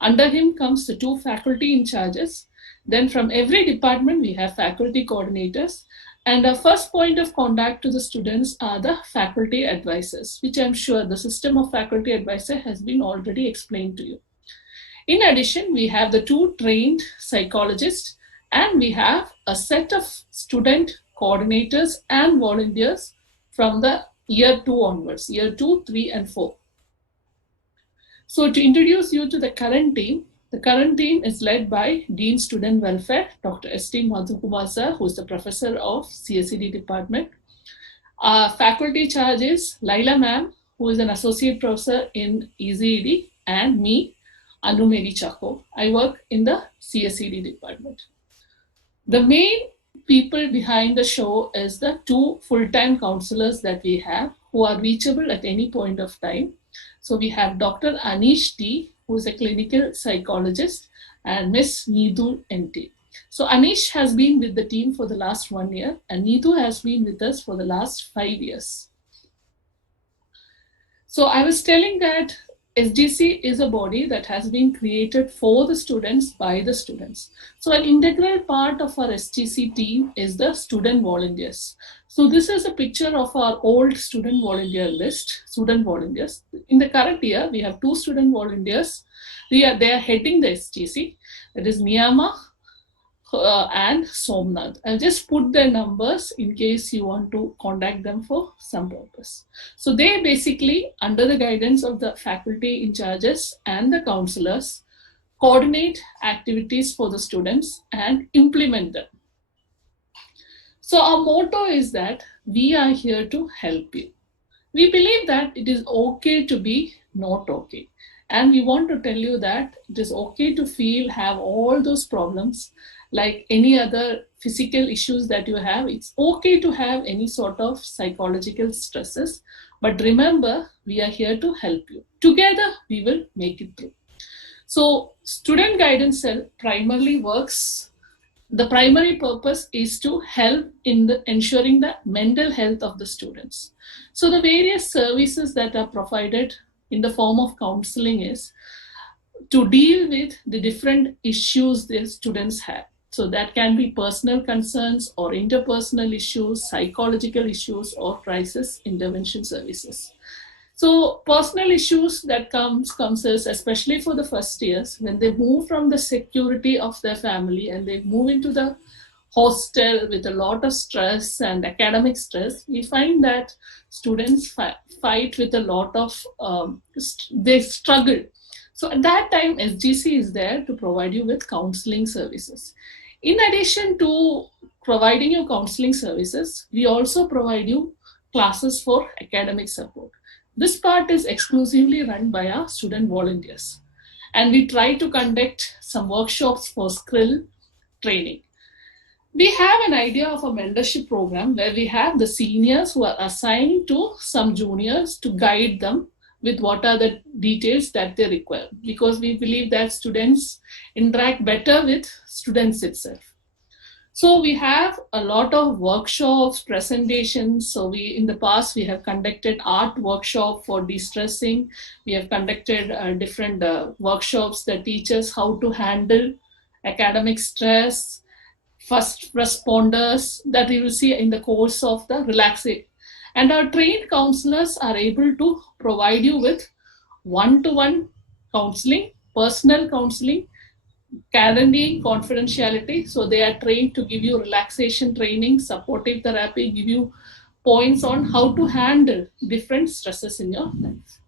Under him comes the 2 faculty in charges. Then from every department, we have faculty coordinators. And our first point of contact to the students are the faculty advisors, which I'm sure the system of faculty advisor has been already explained to you. In addition, we have the 2 trained psychologists, and we have a set of student coordinators and volunteers from the year 2 onwards, year 2, 3, and 4. So to introduce you to the current team is led by Dean Student Welfare, Dr. S.T. Madhukumar sir, who is the professor of CSED department. Our faculty charge is Laila ma'am, who is an associate professor in EZED, and me, Anu Mary Chako. I work in the CSED department. The main people behind the show is the 2 full-time counselors that we have, who are reachable at any point of time. So we have Dr. Anish T, who is a clinical psychologist, and Miss Needu NT. So Anish has been with the team for the last 1 year, and Needu has been with us for the last 5 years. So I was telling that SDC is a body that has been created for the students by the students. So an integral part of our SDC team is the student volunteers. So this is a picture of our old student volunteer list, student volunteers. In the current year, we have 2 student volunteers. They are heading the SDC. That is Niyama and Somnath. I'll just put their numbers in case you want to contact them for some purpose. So they basically, under the guidance of the faculty in charges and the counselors, coordinate activities for the students and implement them. So our motto is that we are here to help you. We believe that it is okay to be not okay. And we want to tell you that it is okay to have all those problems like any other physical issues that you have. It's okay to have any sort of psychological stresses. But remember, we are here to help you. Together, we will make it through. So student guidance cell primarily works. The primary purpose is to help in ensuring the mental health of the students. So the various services that are provided in the form of counseling is to deal with the different issues the students have. So that can be personal concerns or interpersonal issues, psychological issues, or crisis intervention services. So personal issues that comes is especially for the first years when they move from the security of their family and they move into the hostel with a lot of stress and academic stress. We find that students fight with a lot of, they struggle. So at that time, SGC is there to provide you with counseling services. In addition to providing you counseling services, we also provide you classes for academic support. This part is exclusively run by our student volunteers. And we try to conduct some workshops for skill training. We have an idea of a mentorship program where we have the seniors who are assigned to some juniors to guide them with what are the details that they require, because we believe that students interact better with students itself. So we have a lot of workshops, presentations. So in the past, we have conducted art workshop for de-stressing. We have conducted different workshops that teach us how to handle academic stress, first responders that we will see in the course of the relaxation. And our trained counselors are able to provide you with one-to-one counseling, personal counseling, guaranteeing confidentiality. So they are trained to give you relaxation training, supportive therapy, give you points on how to handle different stresses in your life.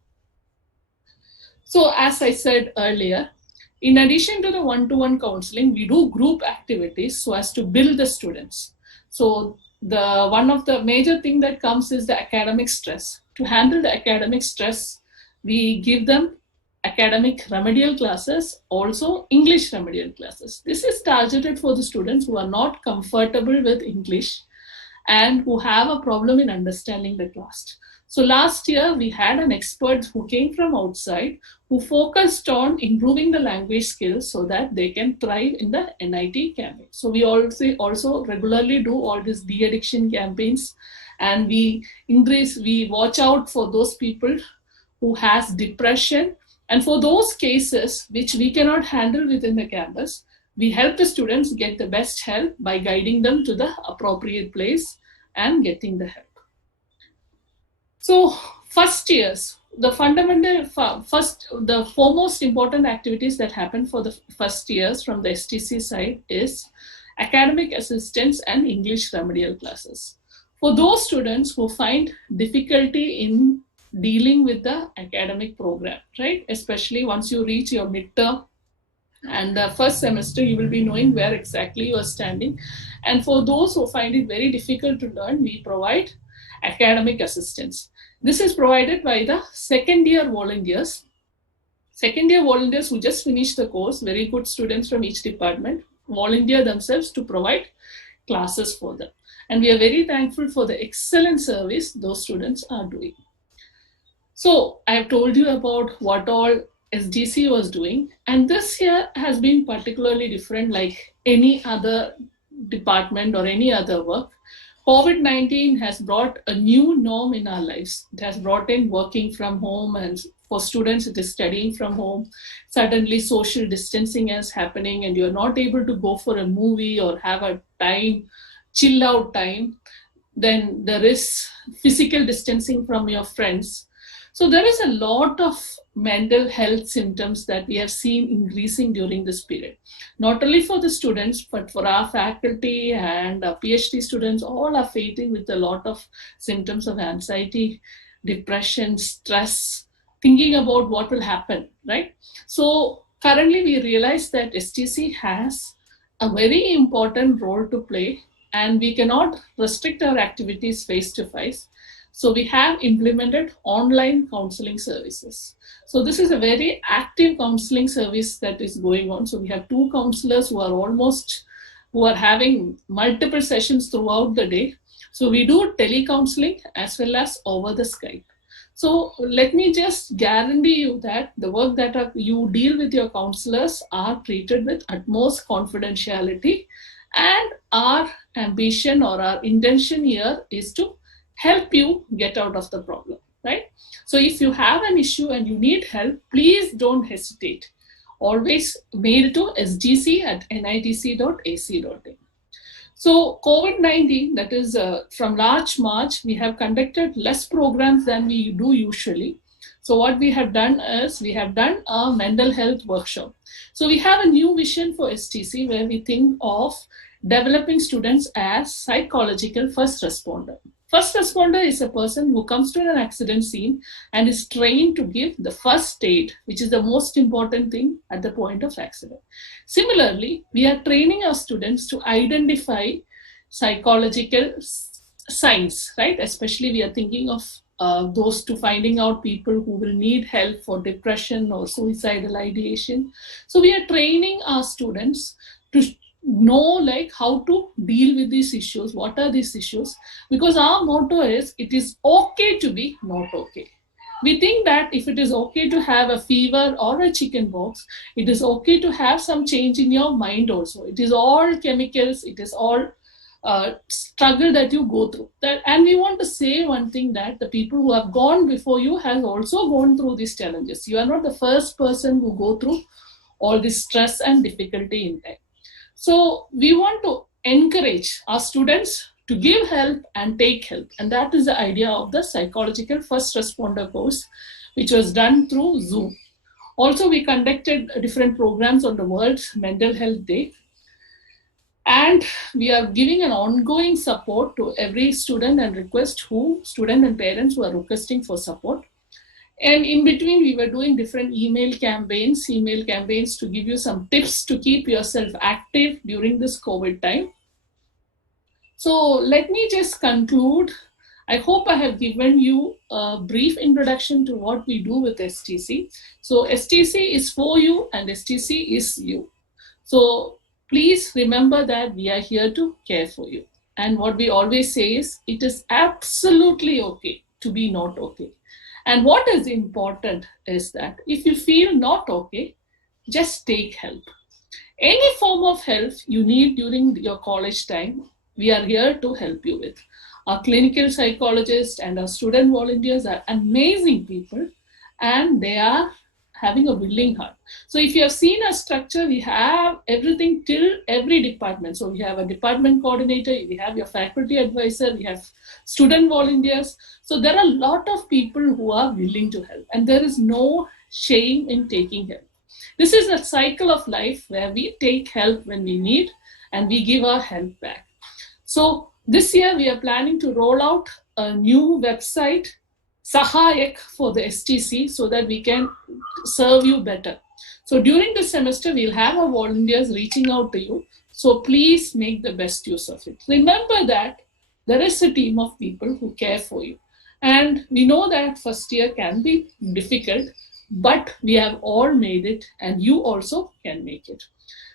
So as I said earlier, in addition to the one-to-one counseling, we do group activities so as to build the students. So one of the major thing that comes is the academic stress. To handle the academic stress, we give them academic remedial classes, also English remedial classes. This is targeted for the students who are not comfortable with English and who have a problem in understanding the class. So last year we had an expert who came from outside who focused on improving the language skills so that they can thrive in the NIT campaign. So we also regularly do all these de-addiction campaigns, and we watch out for those people who has depression, and for those cases which we cannot handle within the campus, we help the students get the best help by guiding them to the appropriate place and getting the help. So first years, the foremost important activities that happen for the first years from the STC side is academic assistance and English remedial classes. For those students who find difficulty in dealing with the academic program, right? Especially once you reach your midterm and the first semester, you will be knowing where exactly you are standing. And for those who find it very difficult to learn, we provide academic assistance. This is provided by the second year volunteers. Second year volunteers who just finished the course, very good students from each department, volunteer themselves to provide classes for them. And we are very thankful for the excellent service those students are doing. So I have told you about what all SDC was doing, and this year has been particularly different like any other department or any other work. COVID-19 has brought a new norm in our lives. It has brought in working from home, and for students it is studying from home. Suddenly social distancing is happening and you're not able to go for a movie or have a chill out time. Then there is physical distancing from your friends. So there is a lot of mental health symptoms that we have seen increasing during this period. Not only for the students, but for our faculty and our PhD students, all are facing with a lot of symptoms of anxiety, depression, stress, thinking about what will happen, right? So currently we realize that STC has a very important role to play, and we cannot restrict our activities face to face. So we have implemented online counseling services. So this is a very active counseling service that is going on. So we have 2 counselors who are having multiple sessions throughout the day. So we do telecounseling as well as over the Skype. So let me just guarantee you that the work that you deal with your counselors are treated with utmost confidentiality, and our ambition or our intention here is to help you get out of the problem, right? So if you have an issue and you need help, please don't hesitate. Always mail to sgc@nitc.ac.in. So COVID-19, that is from last March, we have conducted less programs than we do usually. So what we have done is we have done a mental health workshop. So we have a new vision for STC where we think of developing students as psychological first responder. First responder is a person who comes to an accident scene and is trained to give the first aid, which is the most important thing at the point of accident. Similarly, we are training our students to identify psychological signs, right? Especially we are thinking of those to finding out people who will need help for depression or suicidal ideation. So we are training our students to know like how to deal with these issues. What are these issues? Because our motto is it is okay to be not okay. We think that if it is okay to have a fever or a chicken pox, it is okay to have some change in your mind also. It is all chemicals, it is all struggle that you go through. And we want to say one thing, that the people who have gone before you have also gone through these challenges. You are not the first person who go through all this stress and difficulty in time. So we want to encourage our students to give help and take help. And that is the idea of the psychological first responder course, which was done through Zoom. Also, we conducted different programs on the World's Mental Health Day. And we are giving an ongoing support to every student and student and parents who are requesting for support. And in between, we were doing different email campaigns to give you some tips to keep yourself active during this COVID time. So let me just conclude. I hope I have given you a brief introduction to what we do with STC. So STC is for you and STC is you. So please remember that we are here to care for you. And what we always say is, it is absolutely okay to be not okay. And what is important is that if you feel not okay, just take help. Any form of help you need during your college time, we are here to help you with. Our clinical psychologists and our student volunteers are amazing people, and they are having a willing heart. So if you have seen a structure, we have everything till every department. So we have a department coordinator, we have your faculty advisor, we have student volunteers. So there are a lot of people who are willing to help, and there is no shame in taking help. This is a cycle of life where we take help when we need and we give our help back. So this year we are planning to roll out a new website, Sahayak, for the STC, so that we can serve you better. So during this semester, we'll have our volunteers reaching out to you. So please make the best use of it. Remember that there is a team of people who care for you. And we know that first year can be difficult, but we have all made it, and you also can make it.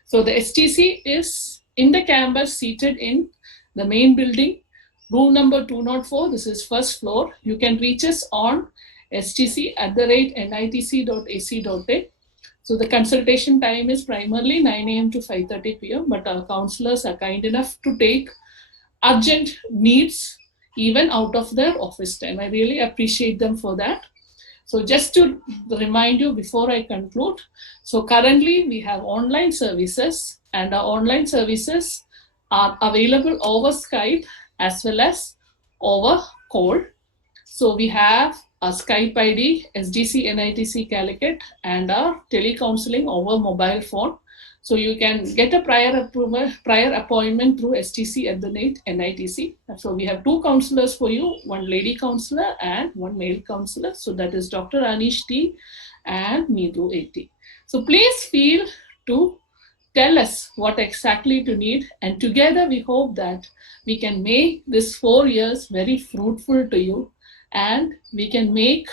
So the STC is in the campus, seated in the main building, room number 204. This is first floor. You can reach us on stc@nitc.ac.in. So the consultation time is primarily 9 a.m. to 5:30 p.m. But our counselors are kind enough to take urgent needs even out of their office time. I really appreciate them for that. So just to remind you before I conclude, so currently we have online services, and our online services are available over Skype as well as over call. So we have a Skype ID, SDC NITC Calicut, and our telecounseling over mobile phone. So you can get a prior appointment through stc@NITC. So we have two counselors for you, one lady counselor and one male counselor. So that is Dr. Anish T and Neetu A.T. So please feel to tell us what exactly to need, and together we hope that we can make this 4 years very fruitful to you, and we can make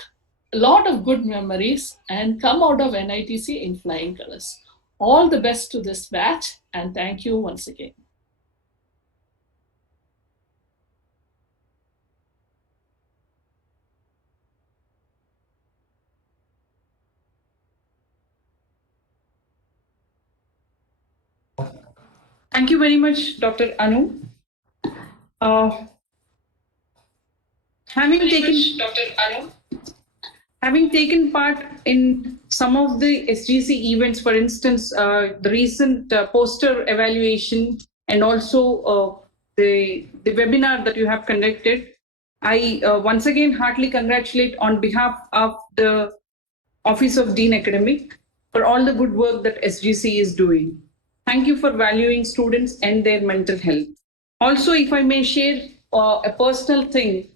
a lot of good memories and come out of NITC in flying colors. All the best to this batch, and thank you once again. Thank you very much, Dr. Anu. Having taken part in some of the SGC events, for instance, the recent poster evaluation and also the webinar that you have conducted, I once again heartily congratulate on behalf of the Office of Dean Academic for all the good work that SGC is doing. Thank you for valuing students and their mental health. Also, if I may share a personal thing,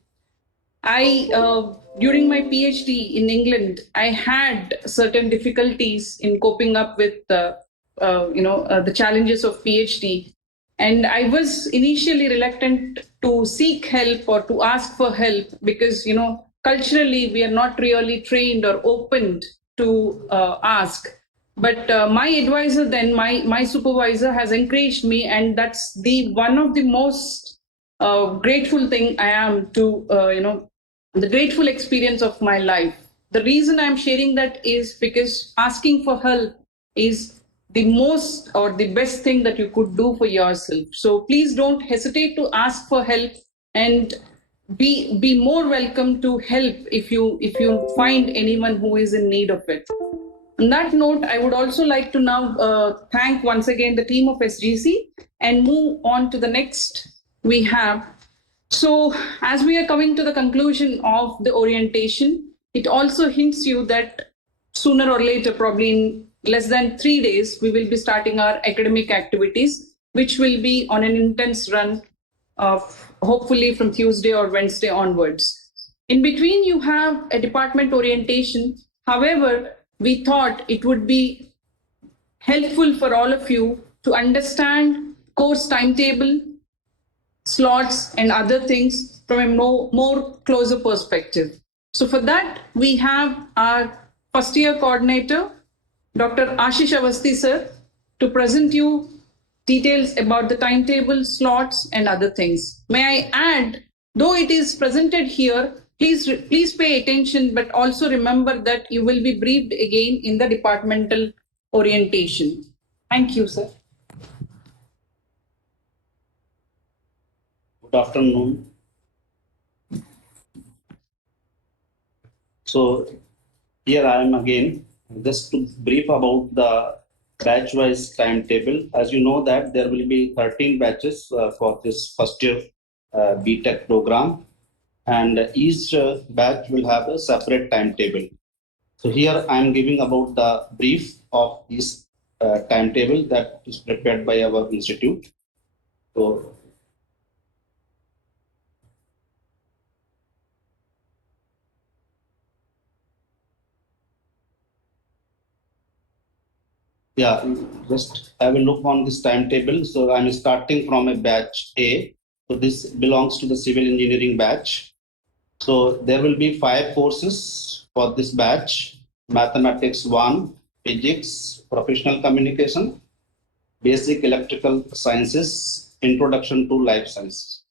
during my PhD in England, I had certain difficulties in coping up with the challenges of PhD. And I was initially reluctant to seek help or to ask for help because, culturally, we are not really trained or opened to ask. But my advisor then, my supervisor has encouraged me, and that's one of the most grateful thing I am to, the grateful experience of my life. The reason I'm sharing that is because asking for help is the most or the best thing that you could do for yourself. So please don't hesitate to ask for help, and be more welcome to help if you find anyone who is in need of it. On that note, I would also like to now thank once again the team of SGC and move on to the next we have. So as we are coming to the conclusion of the orientation, it also hints you that sooner or later, probably in less than 3 days, we will be starting our academic activities, which will be on an intense run of hopefully from Tuesday or Wednesday onwards. In between, you have a department orientation. However, we thought it would be helpful for all of you to understand course timetable, slots, and other things from a more closer perspective. So for that, we have our first year coordinator, Dr. Ashish Avasti sir, to present you details about the timetable, slots, and other things. May I add, though it is presented here, Please pay attention, but also remember that you will be briefed again in the departmental orientation. Thank you, sir. Good afternoon. So here I am again, just to brief about the batch-wise timetable. As you know that there will be 13 batches for this first year BTech program, and each batch will have a separate timetable. So here I am giving about the brief of this timetable that is prepared by our institute. So yeah, just have a look on this timetable. So I'm starting from a batch A. So this belongs to the civil engineering batch. So there will be 5 courses for this batch: Mathematics 1, Physics, Professional Communication, Basic Electrical Sciences, Introduction to Life Sciences.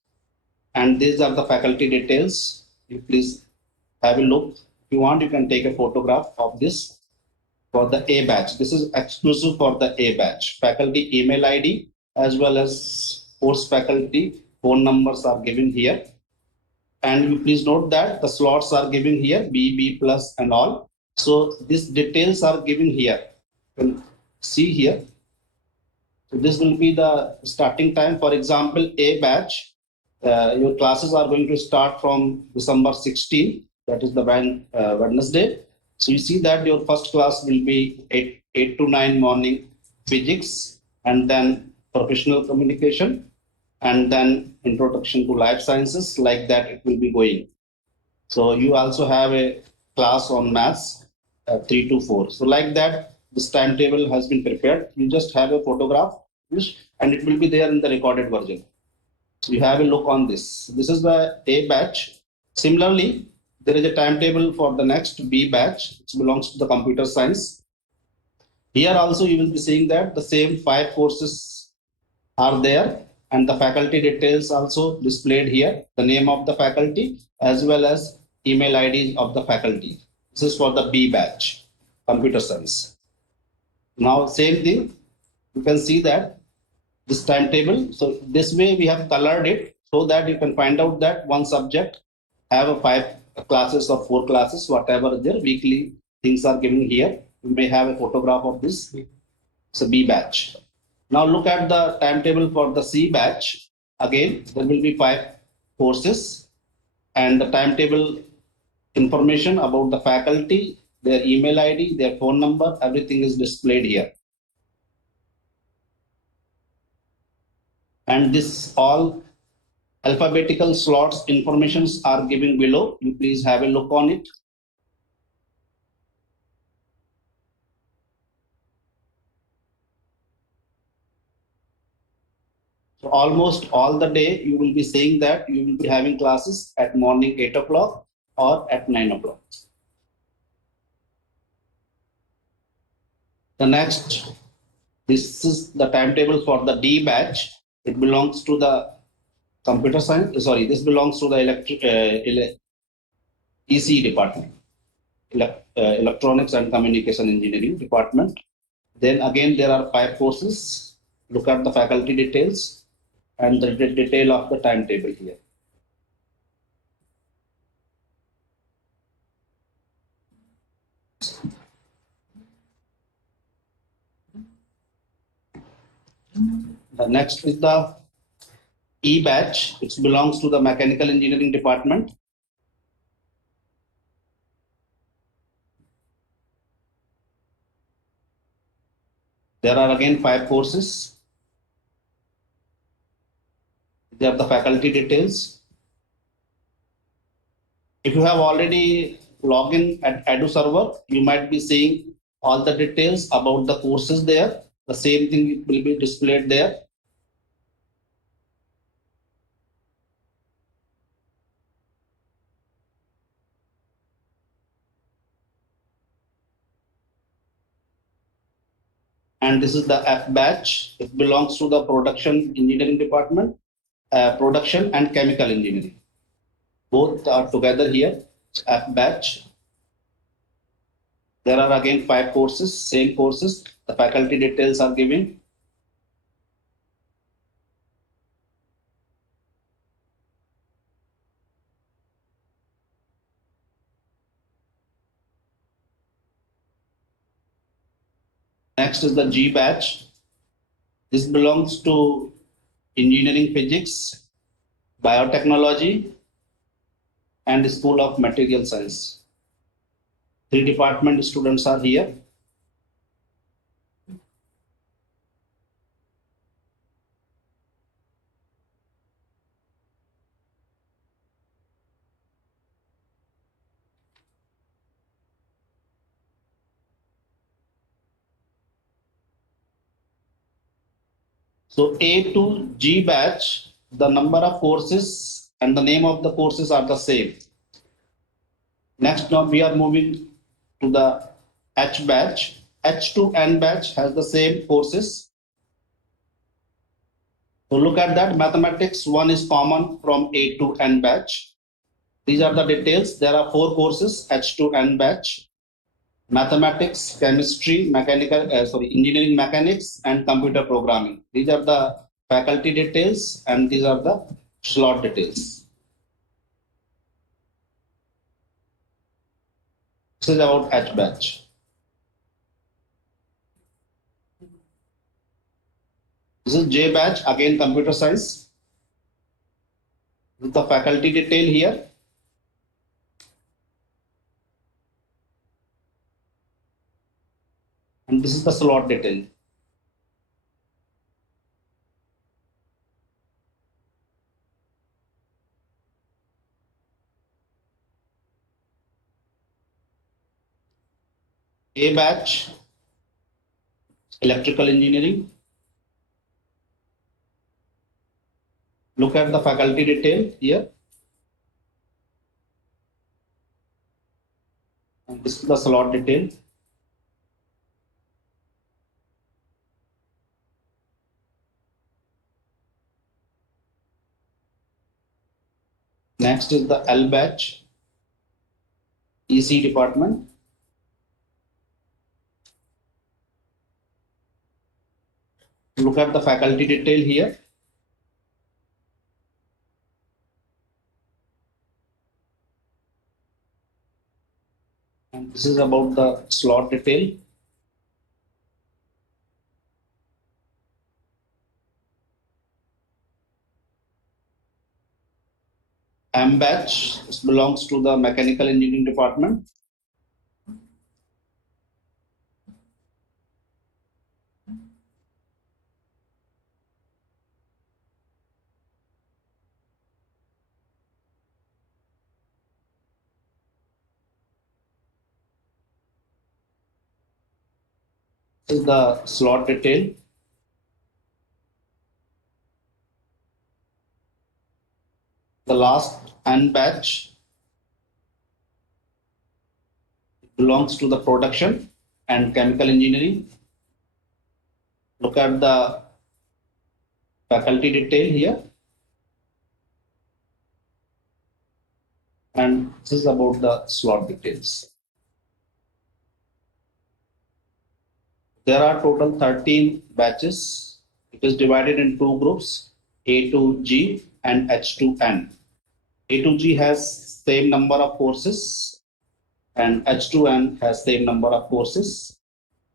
And these are the faculty details. You please have a look. If you want, you can take a photograph of this. For the A batch, this is exclusive for the A batch. Faculty email ID as well as course faculty phone numbers are given here. And you please note that the slots are given here, B, B plus and all. So these details are given here. You can see here. So this will be the starting time. For example, A batch, your classes are going to start from December 16, that is the Wednesday. So you see that your first class will be 8 to 9 morning physics, and then professional communication, and then introduction to life sciences. Like that it will be going. So you also have a class on maths 3 to 4. So like that this timetable has been prepared. You just have a photograph and it will be there in the recorded version. So you have a look on this. This is the A batch. Similarly, there is a timetable for the next B batch, which belongs to the computer science. Here also you will be seeing that the same 5 courses are there, and the faculty details also displayed here, the name of the faculty as well as email IDs of the faculty. This is for the B batch, computer science. Now same thing, you can see that this timetable. So this way we have colored it so that you can find out that one subject have a 5 classes or 4 classes, whatever their weekly things are given here. You may have a photograph of this. It's a B batch. Now look at the timetable for the C batch. Again, there will be 5 courses, and the timetable information about the faculty, their email ID, their phone number, everything is displayed here. And this all alphabetical slots informations are given below. You please have a look on it. So almost all the day you will be saying that you will be having classes at morning 8 o'clock or at 9 o'clock. The next, this is the timetable for the D batch. It belongs to the computer science. Sorry, this belongs to the EC department, electronics and communication engineering department. Then again, there are 5 courses. Look at the faculty details and the detail of the timetable here. The next is the E batch, which belongs to the mechanical engineering department. There are again 5 courses. They have the faculty details. If you have already logged in at Edu server, you might be seeing all the details about the courses there. The same thing will be displayed there. And this is the F batch. It belongs to the production engineering department, production and chemical engineering. Both are together here, F batch. There are again 5 courses, same courses. The faculty details are given. Next is the G batch. This belongs to engineering physics, biotechnology, and School of Material Science. 3 department students are here. So A to G batch, the number of courses and the name of the courses are the same. Next, now we are moving to the H batch. H to N batch has the same courses. So look at that, mathematics 1 is common from A to N batch. These are the details. There are 4 courses, H to N batch. Mathematics, chemistry, engineering mechanics, and computer programming. These are the faculty details and these are the slot details. This is about H batch. This is J batch, again computer science. With the faculty detail here. And this is the slot detail. A batch, electrical engineering. Look at the faculty detail here. And this is the slot detail. Next is the L batch, EC department. Look at the faculty detail here. And this is about the slot detail. M batch belongs to the mechanical engineering department. This is the slot detail. The last N batch belongs to the production and chemical engineering. Look at the faculty detail here. And this is about the slot details. There are total 13 batches. It is divided in 2 groups, A to G and H to N. A to G has same number of courses and H to N has same number of courses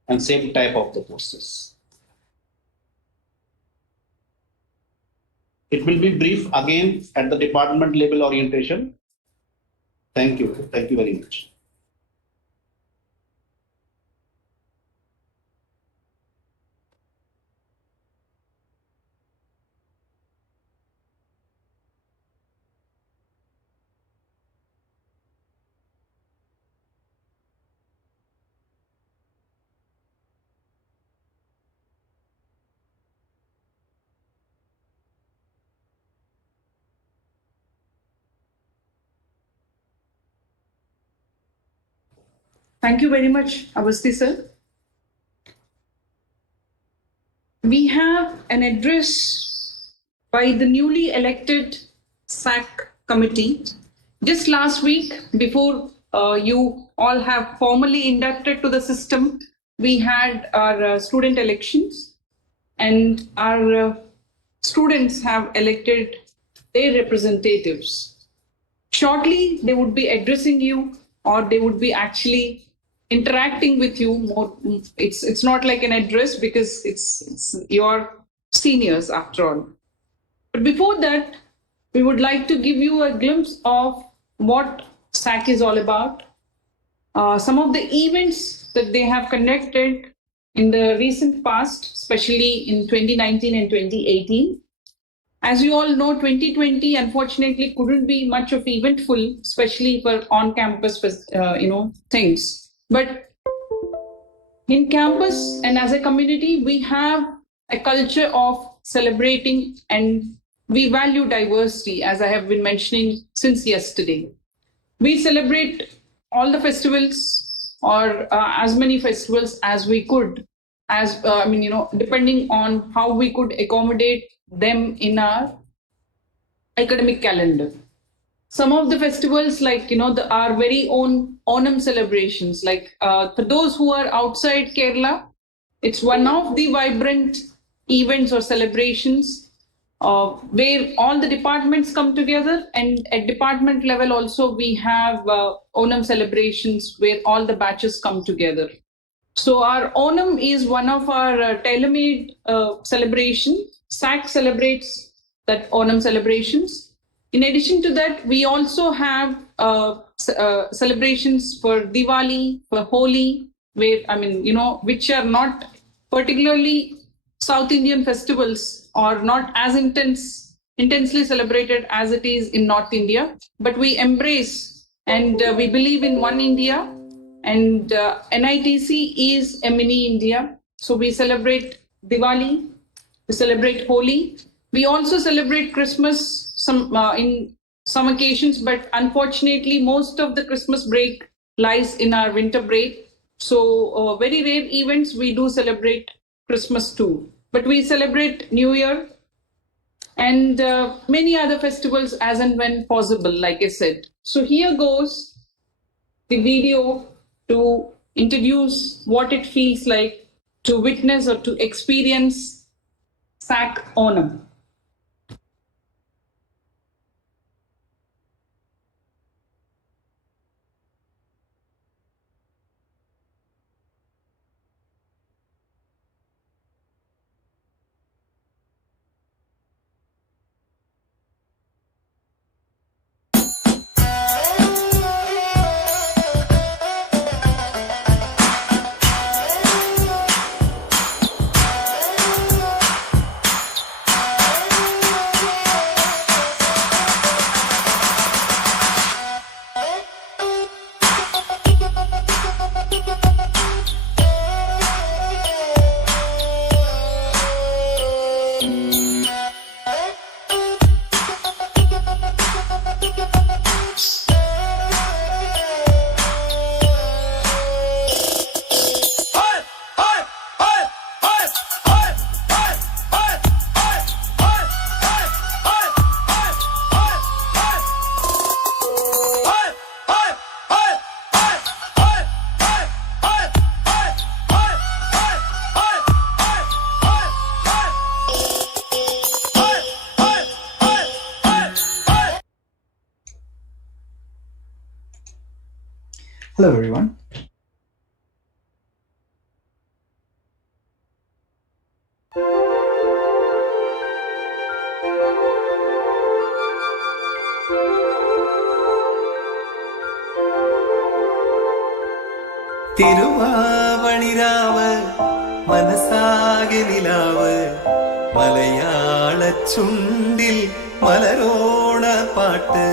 and same type of the courses. It will be brief again at the department level orientation. Thank you. Thank you very much. Thank you very much, Avasti sir. We have an address by the newly elected SAC committee Just last week, before you all have formally inducted to the system, we had our student elections, and our students have elected their representatives. Shortly, they would be addressing you, or they would be actually interacting with you more. It's not like an address, because it's your seniors after all. But before that, we would like to give you a glimpse of what SAC is all about, some of the events that they have conducted in the recent past, especially in 2019 and 2018. As you all know, 2020 unfortunately couldn't be much of eventful, especially for on-campus, things. But in campus and as a community, we have a culture of celebrating, and we value diversity, as I have been mentioning since yesterday. We celebrate all the festivals, or as many festivals as we could, as depending on how we could accommodate them in our academic calendar. Some of the festivals, like our very own Onam celebrations, like for those who are outside Kerala, it's one of the vibrant events or celebrations where all the departments come together, and at department level also we have Onam celebrations where all the batches come together. So our Onam is one of our tailor-made celebration. SAC celebrates that Onam celebrations. In addition to that, we also have celebrations for Diwali, for Holi, where which are not particularly South Indian festivals, or not as intensely celebrated as it is in North India, but we embrace and we believe in one India, and NITC is a mini India. So we celebrate Diwali, we celebrate Holi, we also celebrate Christmas in some occasions, but unfortunately most of the Christmas break lies in our winter break. So very rare events we do celebrate Christmas too, but we celebrate New Year and many other festivals as and when possible, like I said. So here goes the video to introduce what it feels like to witness or to experience SAC Onam. Hello, everyone. തിരുവാവണിരാവ് മനസാകെ നിലാവ് മലയാള ചുണ്ടിൽ മലരോണ പാട്ട്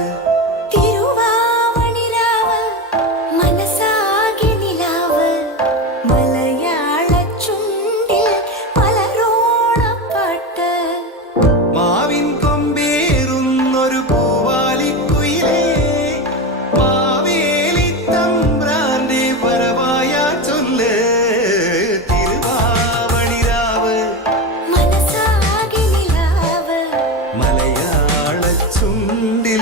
ചുണ്ടിൽ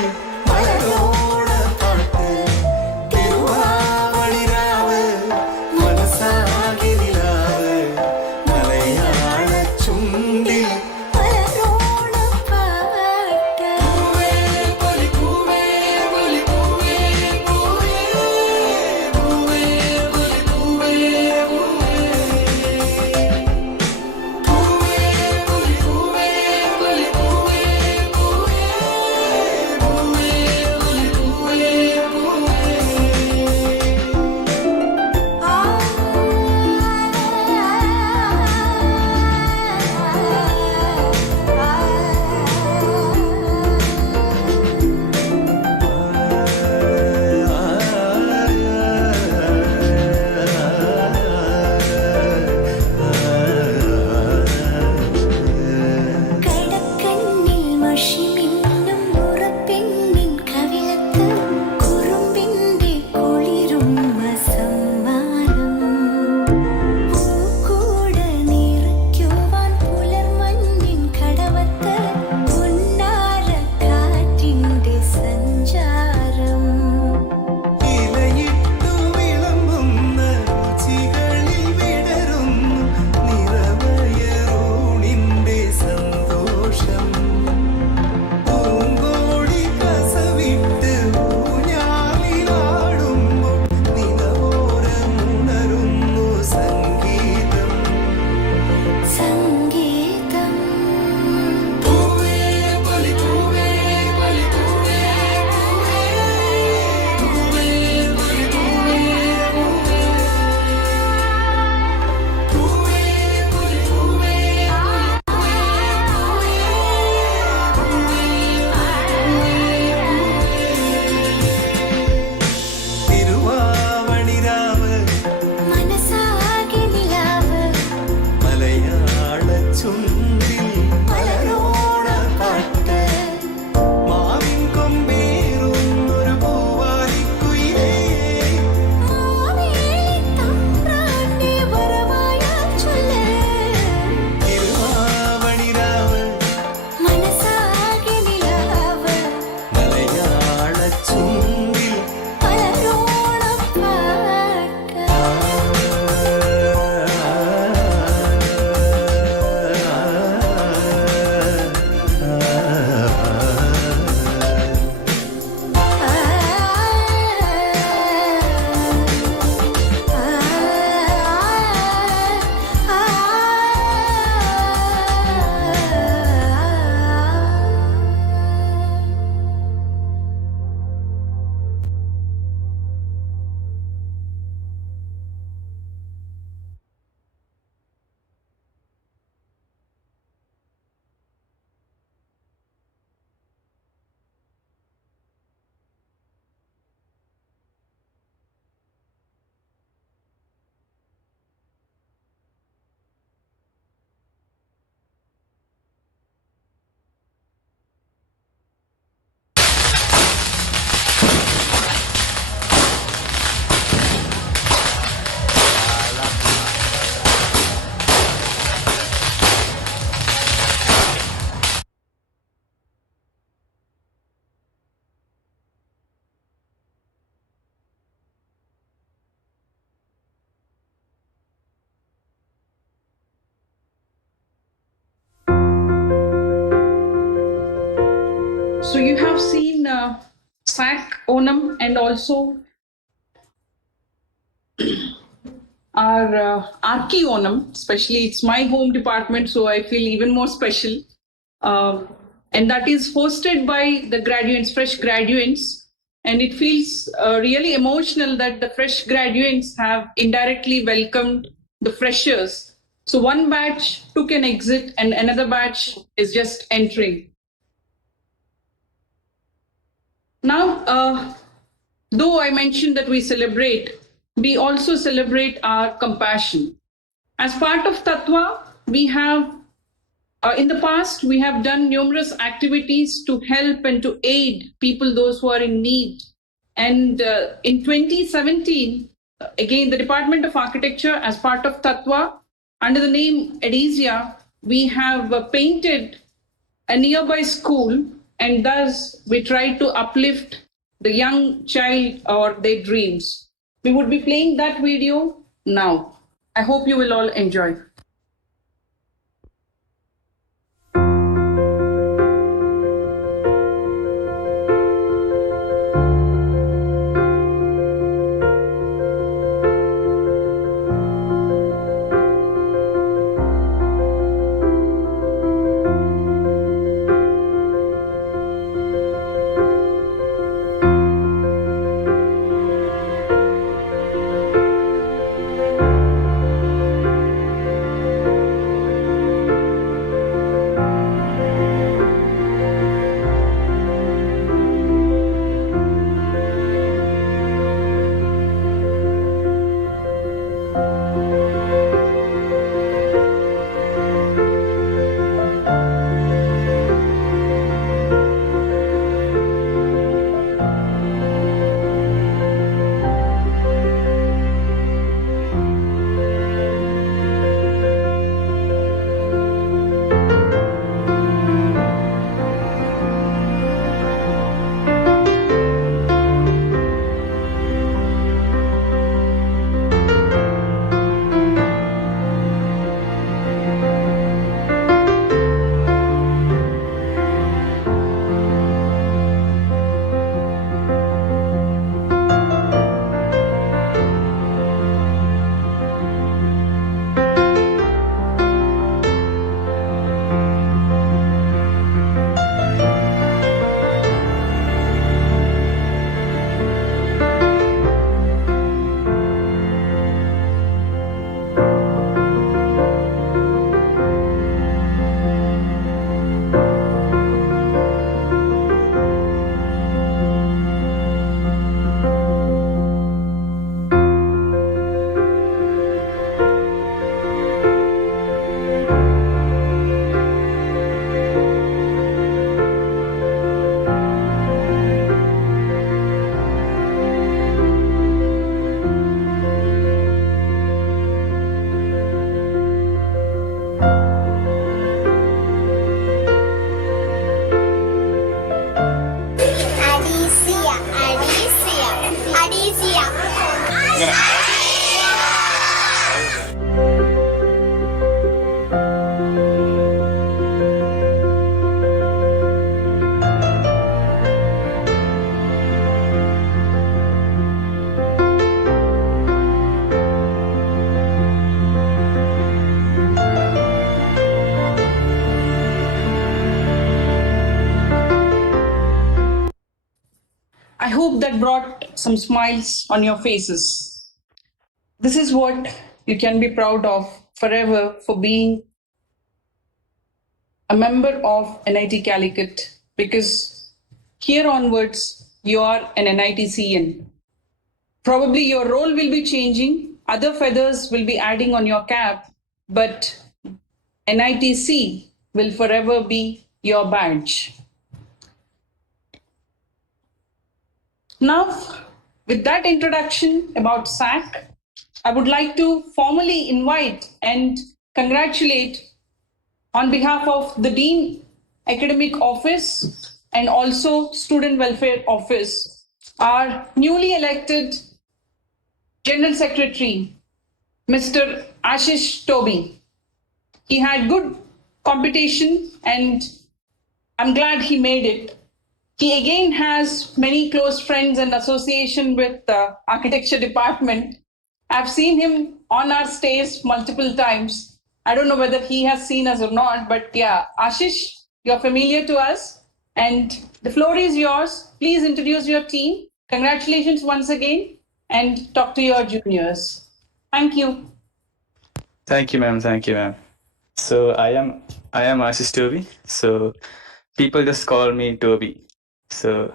So you have seen SAC Onam and also our Arki Onam, especially it's my home department, so I feel even more special. And that is hosted by the graduates, fresh graduates. And it feels really emotional that the fresh graduates have indirectly welcomed the freshers. So one batch took an exit and another batch is just entering. Now, though I mentioned that we celebrate, we also celebrate our compassion. As part of Tattva, we have, in the past, we have done numerous activities to help and to aid people, those who are in need. And in 2017, again, the Department of Architecture, as part of Tattva, under the name Adhesia, we have painted a nearby school, and thus we try to uplift the young child or their dreams. We would be playing that video now. I hope you will all enjoy. I hope that brought some smiles on your faces. This is what you can be proud of forever for being a member of NIT Calicut, because here onwards you are an NITCN. Probably your role will be changing, other feathers will be adding on your cap, but NITC will forever be your badge. Now, with that introduction about SAC, I would like to formally invite and congratulate on behalf of the Dean Academic Office and also Student Welfare Office, our newly elected General Secretary, Mr. Ashish Toby. He had good competition and I'm glad he made it. He again has many close friends and association with the architecture department. I've seen him on our stage multiple times. I don't know whether he has seen us or not, but yeah, Ashish, you're familiar to us. And the floor is yours. Please introduce your team. Congratulations once again and talk to your juniors. Thank you. Thank you, ma'am. Thank you, ma'am. So I am Ashish Toby. So people just call me Toby. So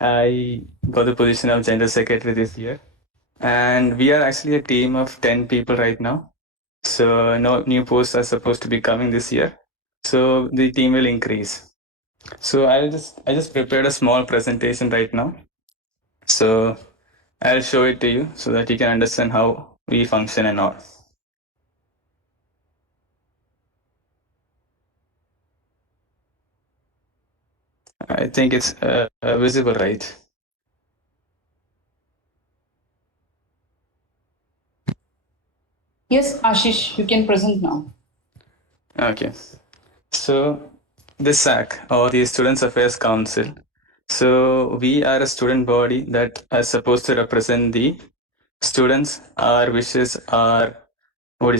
I got the position of General Secretary this year, and we are actually a team of 10 people right now. So no new posts are supposed to be coming this year. So the team will increase. So I just prepared a small presentation right now. So I'll show it to you so that you can understand how we function and all. I think it's visible, right? Yes, Ashish, you can present now. Okay. So the SAC, or the Students Affairs Council. So we are a student body that is supposed to represent the students, our wishes, our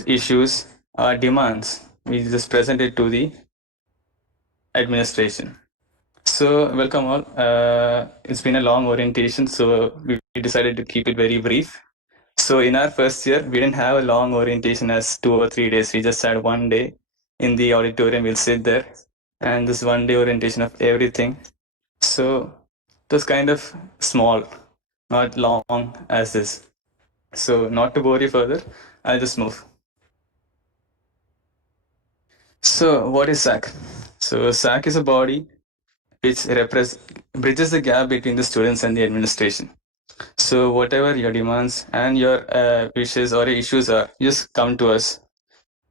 issues, our demands. We just present it to the administration. So welcome all. It's been a long orientation, so we decided to keep it very brief. So in our first year, we didn't have a long orientation as 2 or 3 days. We just had one day in the auditorium. We'll sit there, and this one day orientation of everything. So it was kind of small, not long as this. So not to bore you further, I'll just move. So what is SAC? So SAC is a body which bridges the gap between the students and the administration. So whatever your demands and your wishes or issues are, just come to us.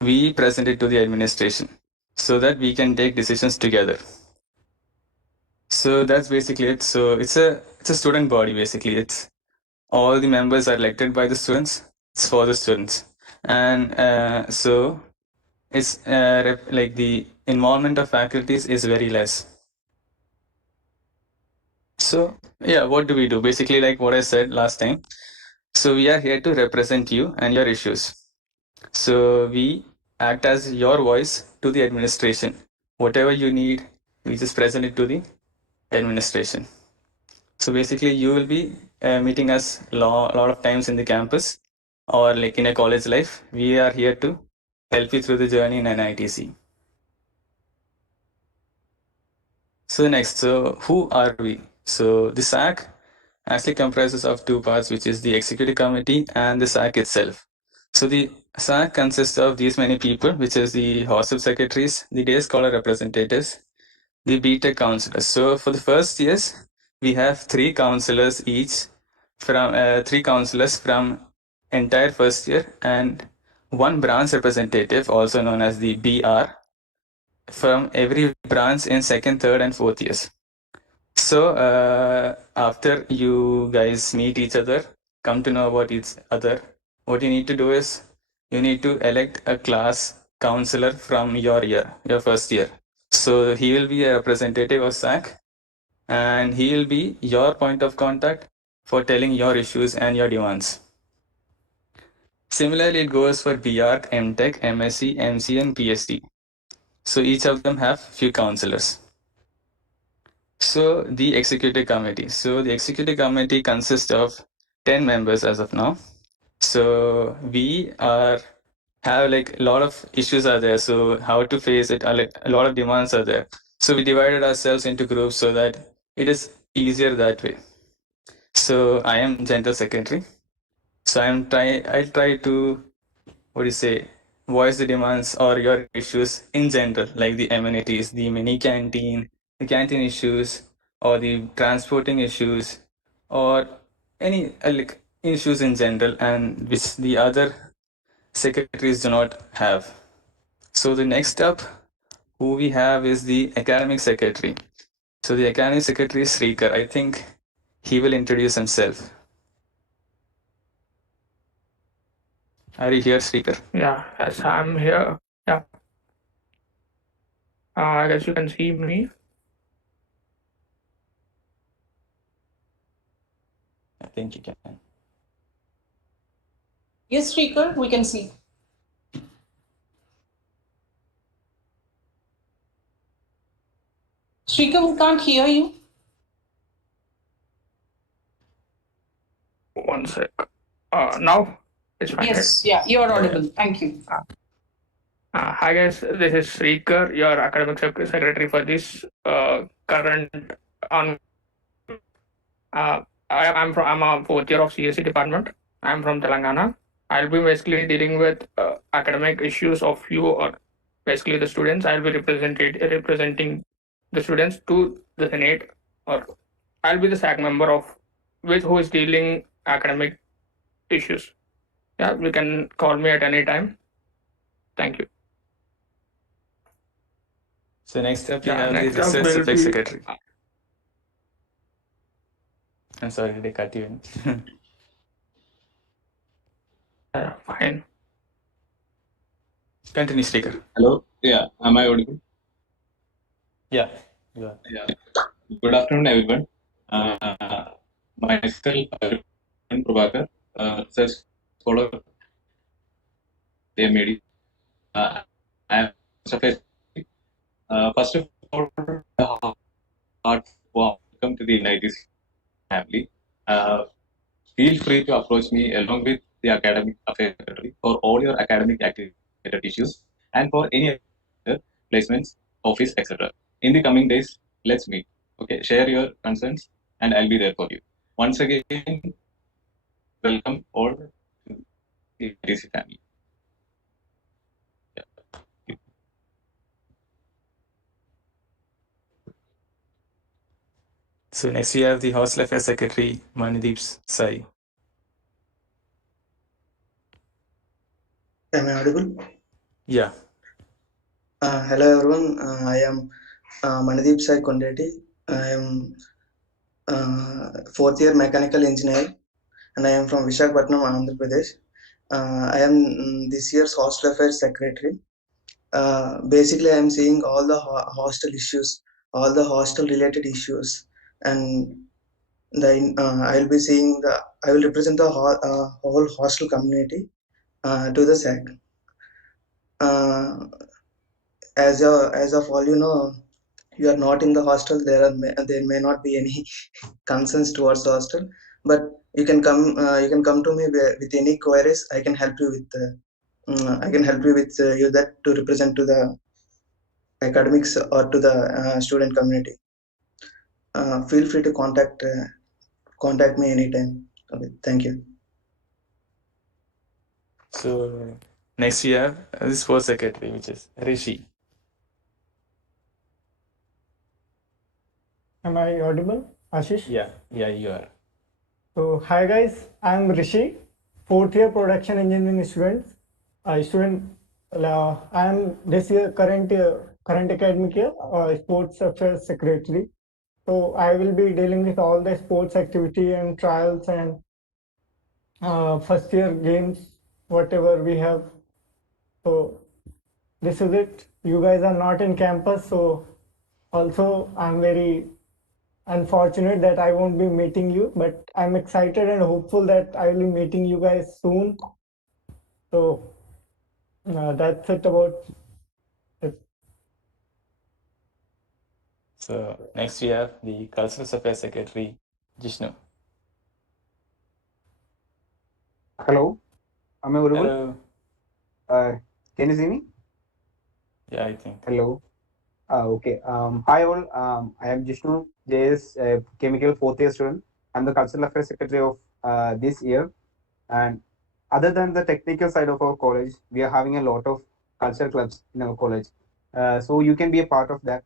We present it to the administration so that we can take decisions together. So that's basically it. So it's a student body basically. It's all the members are elected by the students. It's for the students, and so it's like the involvement of faculties is very less. So yeah, what do we do? Basically, like what I said last time. So we are here to represent you and your issues. So we act as your voice to the administration. Whatever you need, we just present it to the administration. So basically, you will be meeting us a lot of times in the campus or like in a college life. We are here to help you through the journey in NITC. So next, so who are we? So the SAC actually comprises of two parts, which is the executive committee and the SAC itself. So the SAC consists of these many people, which is the hostel secretaries, the day scholar representatives, the BTech counselors. So for the first years, we have three counselors each from three counselors from entire first year and one branch representative, also known as the BR, from every branch in second, third, and fourth years. So after you guys meet each other, come to know about each other, what you need to do is you need to elect a class counselor from your year, your first year. So he will be a representative of SAC, and he will be your point of contact for telling your issues and your demands. Similarly, it goes for BArch, MTech, MSc, MC, and PhD. So each of them have few counselors. So the executive committee. So the executive committee consists of 10 members as of now. So we have like a lot of issues are there. So how to face it, a lot of demands are there. So we divided ourselves into groups so that it is easier that way. So I am general secretary. So I try to, what do you say, voice the demands or your issues in general, like the amenities, the mini canteen, the canteen issues, or the transporting issues, or any like issues in general, and which the other secretaries do not have. So the next up, who we have is the academic secretary. So the academic secretary is Srikar. I think he will introduce himself. Are you here, Srikar? Yeah, yes, I'm here. Yeah. I guess you can see me. think you can. Yes, Shrikar, we can see. Shrikar, we can't hear you. One sec. Now it's fine. Yes, yeah, you're Yeah, audible. Thank you. Hi guys, this is Srikar, your academic secretary for this current on. I'm a fourth year of CSE department. I'm from Telangana. I'll be basically dealing with academic issues of you or basically the students. I'll be representing the students to the Senate, or I'll be the SAC member of with who is dealing academic issues. Yeah, you can call me at any time. Thank you. So next up, we Yeah, have the next up research will subject be secretary. I'm sorry, did I cut you in? fine. Continue, Shrikar. Hello. Yeah. Am I audible? Yeah, you are. Yeah. Good afternoon, everyone. Myself, Arun Prabhakar, research scholar, MAD. I am first of all, heart welcome to the NITC family. Feel free to approach me along with the academic affairs secretary for all your academic activity issues and for any other placements, office, etc. In the coming days, let's meet. Okay, share your concerns and I'll be there for you. Once again, welcome all to the DC family. So next we have the hostel affairs secretary, Manideep Sai. Am I audible? Yeah. Hello everyone. I am Manideep Sai Kondeti. I am fourth year mechanical engineer, and I am from Visakhapatnam, Andhra Pradesh. I am this year's hostel affairs secretary. Basically, I am seeing all the hostel issues, all the hostel related issues, and I will be seeing the. I will represent the whole hostel community to the SAC. As of all you know, you are not in the hostel. There may not be any concerns towards the hostel, but you can come to me with any queries. I can help you with you that to represent to the academics or to the student community. Feel free to contact me anytime. Okay, thank you. So next we have the sports secretary, which is Rishi. Am I audible, Ashish? Yeah, you are. So, hi guys, I'm Rishi, fourth year production engineering student. I am this year current academic year sports affairs secretary. So I will be dealing with all the sports activity and trials and first year games, whatever we have. So this is it. You guys are not in campus, so also I'm very unfortunate that I won't be meeting you, but I'm excited and hopeful that I will be meeting you guys soon. So that's it about it. So next we have the cultural affairs secretary, Jishnu. Hello, am I audible? Hello. Can you see me? Yeah, I think. Hello. Okay. Hi all. I am Jishnu JS, chemical fourth year student. I'm the cultural affairs secretary of this year. And other than the technical side of our college, we are having a lot of cultural clubs in our college. So you can be a part of that.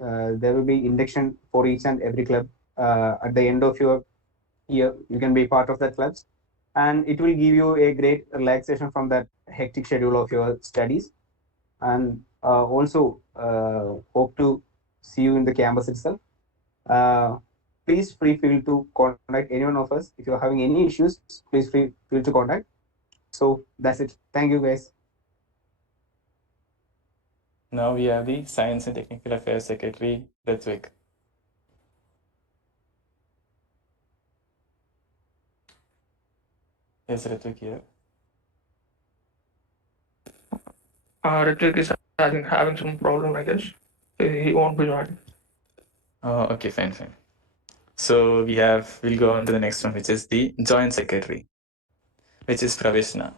There will be induction for each and every club. At the end of your year, you can be part of that clubs, and it will give you a great relaxation from that hectic schedule of your studies. And also hope to see you in the campus itself. Please feel free to contact any one of us if you're having any issues. Please feel to contact. So that's it. Thank you, guys. Now we have the science and technical affairs secretary, Ritvik. Is Ritvik here? Ritvik is having some problem, I guess. He won't be joining. Oh, okay, fine. So we'll go on to the next one, which is the joint secretary, which is Pravishna.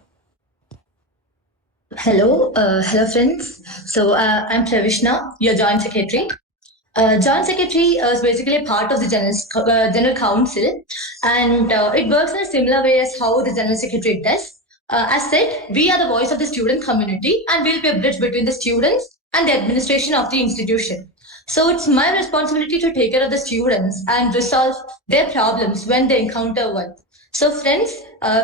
Hello friends. I'm Pravishna, your joint secretary. Joint secretary is basically a part of the general council, and it works in a similar way as how the general secretary does. As said, we are the voice of the student community, and we'll be a bridge between the students and the administration of the institution. So it's my responsibility to take care of the students and resolve their problems when they encounter one. So, friends,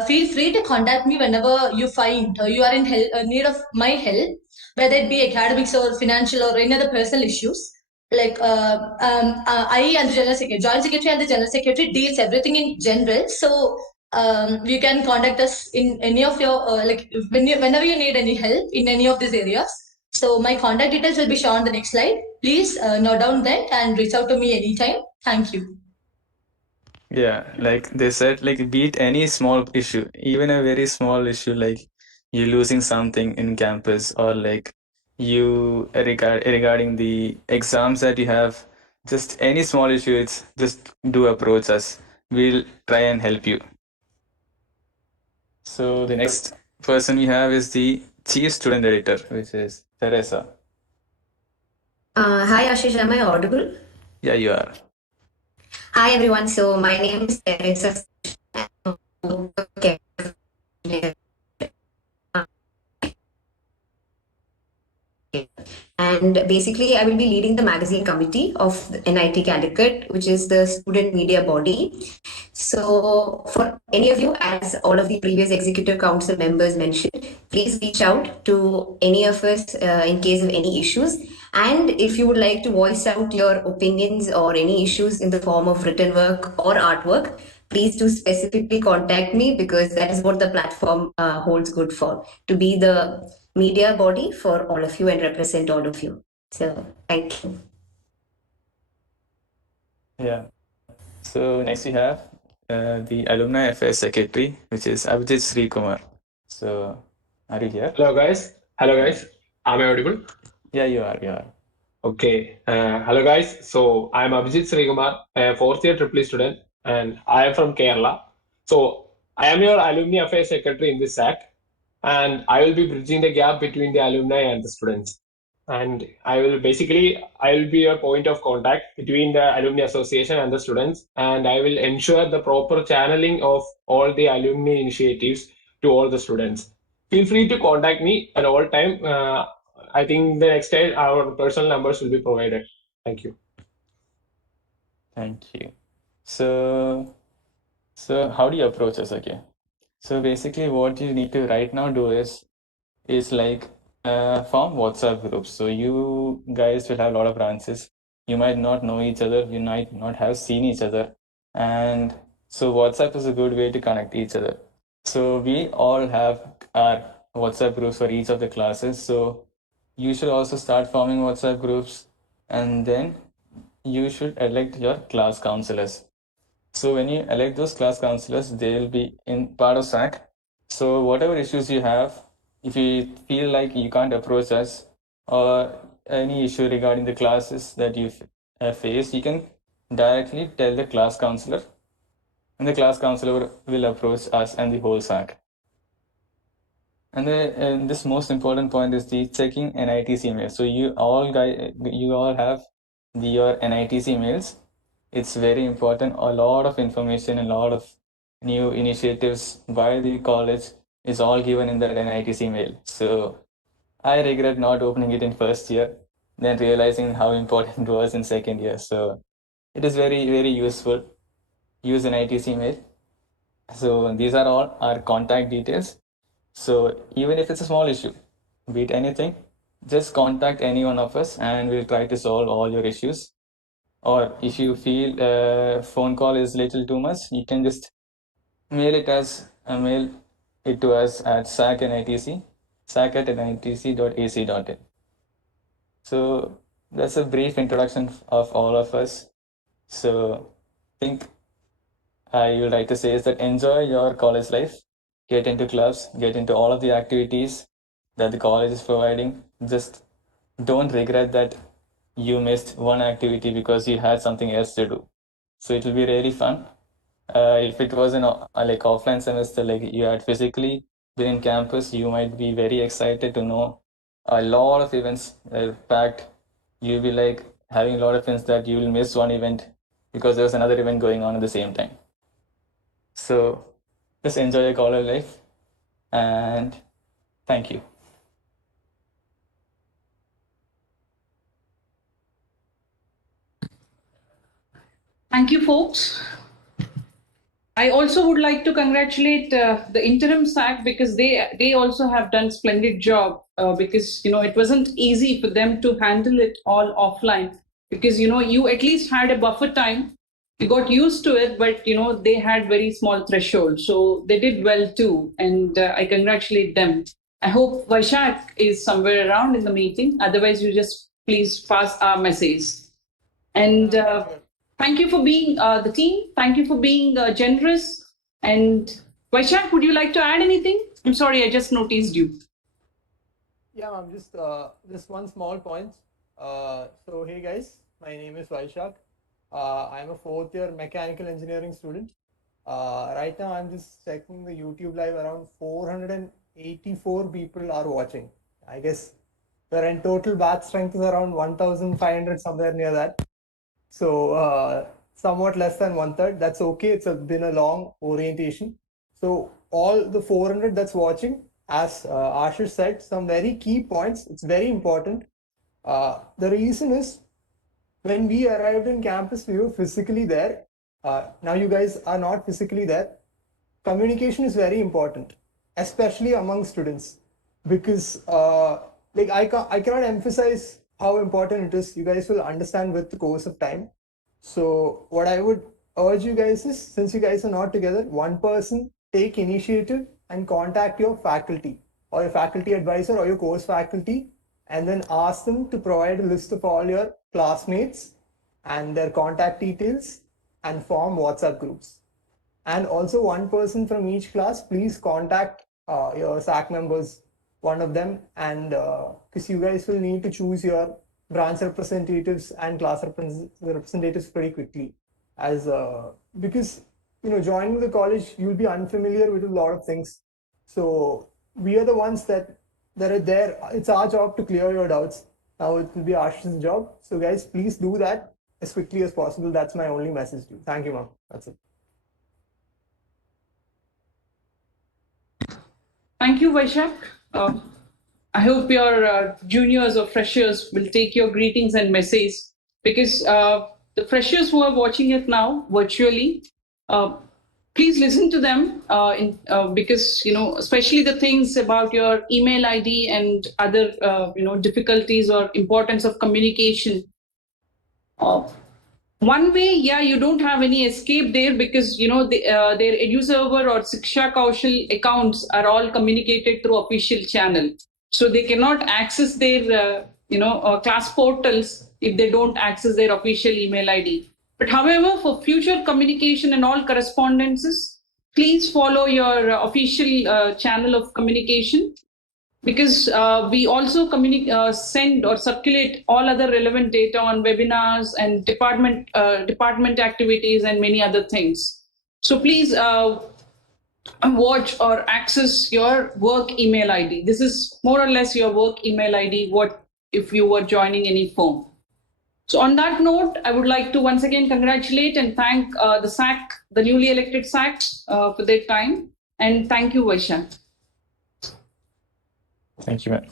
feel free to contact me whenever you find you are in need of my help, whether it be academics or financial or any other personal issues. I and the general secretary, joint secretary and the general secretary deals everything in general. So, you can contact us in any of your whenever you need any help in any of these areas. So, my contact details will be shown on the next slide. Please note down that and reach out to me anytime. Thank you. Yeah, like they said, like beat any small issue, even a very small issue, like you losing something in campus, or like you regarding the exams that you have, just any small issue, it's just do approach us. We'll try and help you. So the next person we have is the chief student editor, which is Teresa. Hi Ashish, am I audible? Yeah, you are. Hi everyone, so my name is Teresa. And basically, I will be leading the magazine committee of the NIT Calicut, which is the student media body. So, for any of you, as all of the previous executive council members mentioned, please reach out to any of us in case of any issues. And if you would like to voice out your opinions or any issues in the form of written work or artwork, please do specifically contact me, because that is what the platform holds good for, to be the media body for all of you and represent all of you. So, thank you. Yeah. So next we have the Alumni Affairs Secretary, which is Abhijit Sri Kumar. So, are you here? Hello guys. Am I audible? Yeah, you are. Okay. Hello guys. So I'm Abhijit Srikumar, a fourth year triple E student, and I am from Kerala. So I am your Alumni Affairs Secretary in this SAC, and I will be bridging the gap between the alumni and the students. And I will be your point of contact between the Alumni Association and the students, and I will ensure the proper channeling of all the alumni initiatives to all the students. Feel free to contact me at all time. I think the next time our personal numbers will be provided. Thank you. Thank you. So how do you approach us? Okay. So basically, what you need to right now do is like form WhatsApp groups. So you guys will have a lot of branches. You might not know each other. You might not have seen each other, and so WhatsApp is a good way to connect each other. So we all have our WhatsApp groups for each of the classes. So you should also start forming WhatsApp groups, and then you should elect your class counselors. So when you elect those class counselors, they'll be in part of SAC. So whatever issues you have, if you feel like you can't approach us, or any issue regarding the classes that you face, you can directly tell the class counselor, and the class counselor will approach us and the whole SAC. And this most important point is the checking NITC email. So you all have your NITC emails. It's very important. A lot of information, a lot of new initiatives by the college is all given in that NITC email. So I regret not opening it in first year, then realizing how important it was in second year. So it is very, very useful. Use NITC email. So these are all our contact details. So even if it's a small issue, be it anything, just contact any one of us and we'll try to solve all your issues. Or if you feel a phone call is little too much, you can just mail it to us at sac@nitc.ac.in. So that's a brief introduction of all of us. So I think I would like to say is that enjoy your college life. get into clubs, get into all of the activities that the college is providing. Just don't regret that you missed one activity because you had something else to do. So it will be really fun. If it was an like offline semester, like you had physically been in campus, you might be very excited to know a lot of events packed. You'll be like having a lot of friends that you will miss one event because there's another event going on at the same time. So just enjoy your college life and thank you. Thank you, folks. I also would like to congratulate the interim SAC because they also have done splendid job because it wasn't easy for them to handle it all offline because you at least had a buffer time. You got used to it, but they had very small threshold, so they did well too, and I congratulate them. I hope Vaishak is somewhere around in the meeting. Otherwise, you just please pass our message. And thank you for being the team. Thank you for being generous. And Vaishak, would you like to add anything? I'm sorry, I just noticed you. Yeah, ma'am, just one small point. So hey guys, my name is Vaishak. I'm a fourth year mechanical engineering student. Right now I'm just checking the YouTube live, around 484 people are watching. I guess the in total batch strength is around 1,500, somewhere near that. So somewhat less than 1/3. That's okay. It's been a long orientation. So all the 400 that's watching, as Ashish said, some very key points. It's very important. The reason is when we arrived in campus, we were physically there. Now you guys are not physically there. Communication is very important, especially among students, because like I cannot emphasize how important it is. You guys will understand with the course of time. So what I would urge you guys is, since you guys are not together, one person take initiative and contact your faculty or your faculty advisor or your course faculty, and then ask them to provide a list of all your classmates and their contact details and form WhatsApp groups. And also one person from each class, please contact your SAC members, one of them, and because you guys will need to choose your branch representatives and class representatives pretty quickly, as because joining the college, you'll be unfamiliar with a lot of things. So we are the ones that are there. It's our job to clear your doubts. Now it will be Ashish's job. So guys, please do that as quickly as possible. That's my only message to you. Thank you, ma'am. That's it. Thank you, Vaishak. I hope your juniors or freshers will take your greetings and message because the freshers who are watching it now virtually, please listen to them because especially the things about your email ID and other difficulties or importance of communication. One way, yeah, you don't have any escape there because their EduServer or Siksha Kaushal accounts are all communicated through official channel, so they cannot access their class portals if they don't access their official email ID. But however, for future communication and all correspondences, please follow your official channel of communication because we also send or circulate all other relevant data on webinars and department activities and many other things. So please watch or access your work email ID. This is more or less your work email ID, what if you were joining any firm. So on that note, I would like to once again congratulate and thank the SAC, the newly elected SAC for their time. And thank you, Vaishak. Thank you, ma'am.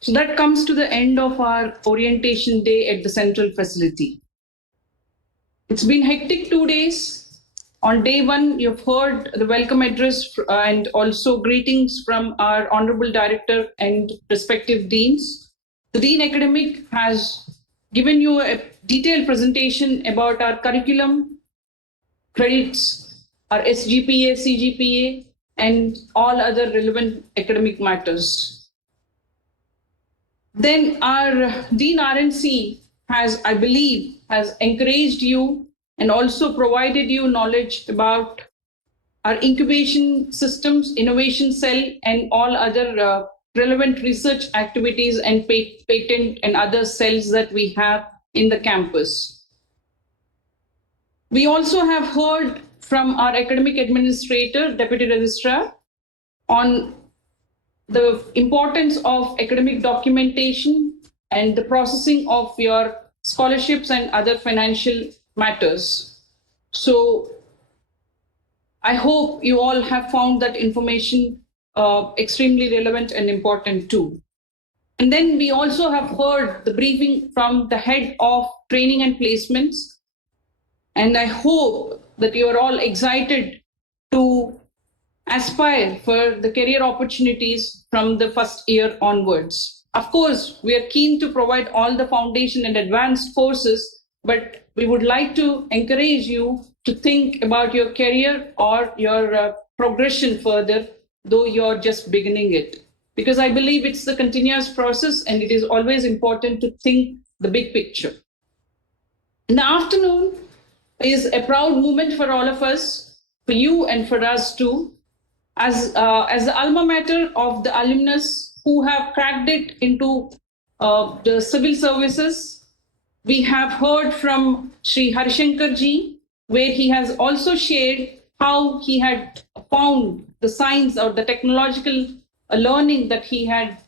So that comes to the end of our orientation day at the central facility. It's been hectic 2 days. On day one, you've heard the welcome address and also greetings from our Honorable Director and respective deans. The Dean Academic has given you a detailed presentation about our curriculum, credits, our SGPA, CGPA, and all other relevant academic matters. Then our Dean RNC has, I believe, has encouraged you and also provided you knowledge about our incubation systems, innovation cell, and all other relevant research activities and patent and other cells that we have in the campus. We also have heard from our academic administrator, Deputy Registrar, on the importance of academic documentation and the processing of your scholarships and other financial matters. So I hope you all have found that information extremely relevant and important too. And then we also have heard the briefing from the head of training and placements. And I hope that you are all excited to aspire for the career opportunities from the first year onwards. Of course, we are keen to provide all the foundation and advanced courses, but we would like to encourage you to think about your career or your progression further, though you're just beginning it. Because I believe it's the continuous process and it is always important to think the big picture. In the afternoon is a proud moment for all of us, for you and for us too, as the alma mater of the alumnus who have cracked it into the civil services. We have heard from Sri Harishankar ji, where he has also shared how he had found the science or the technological learning that he had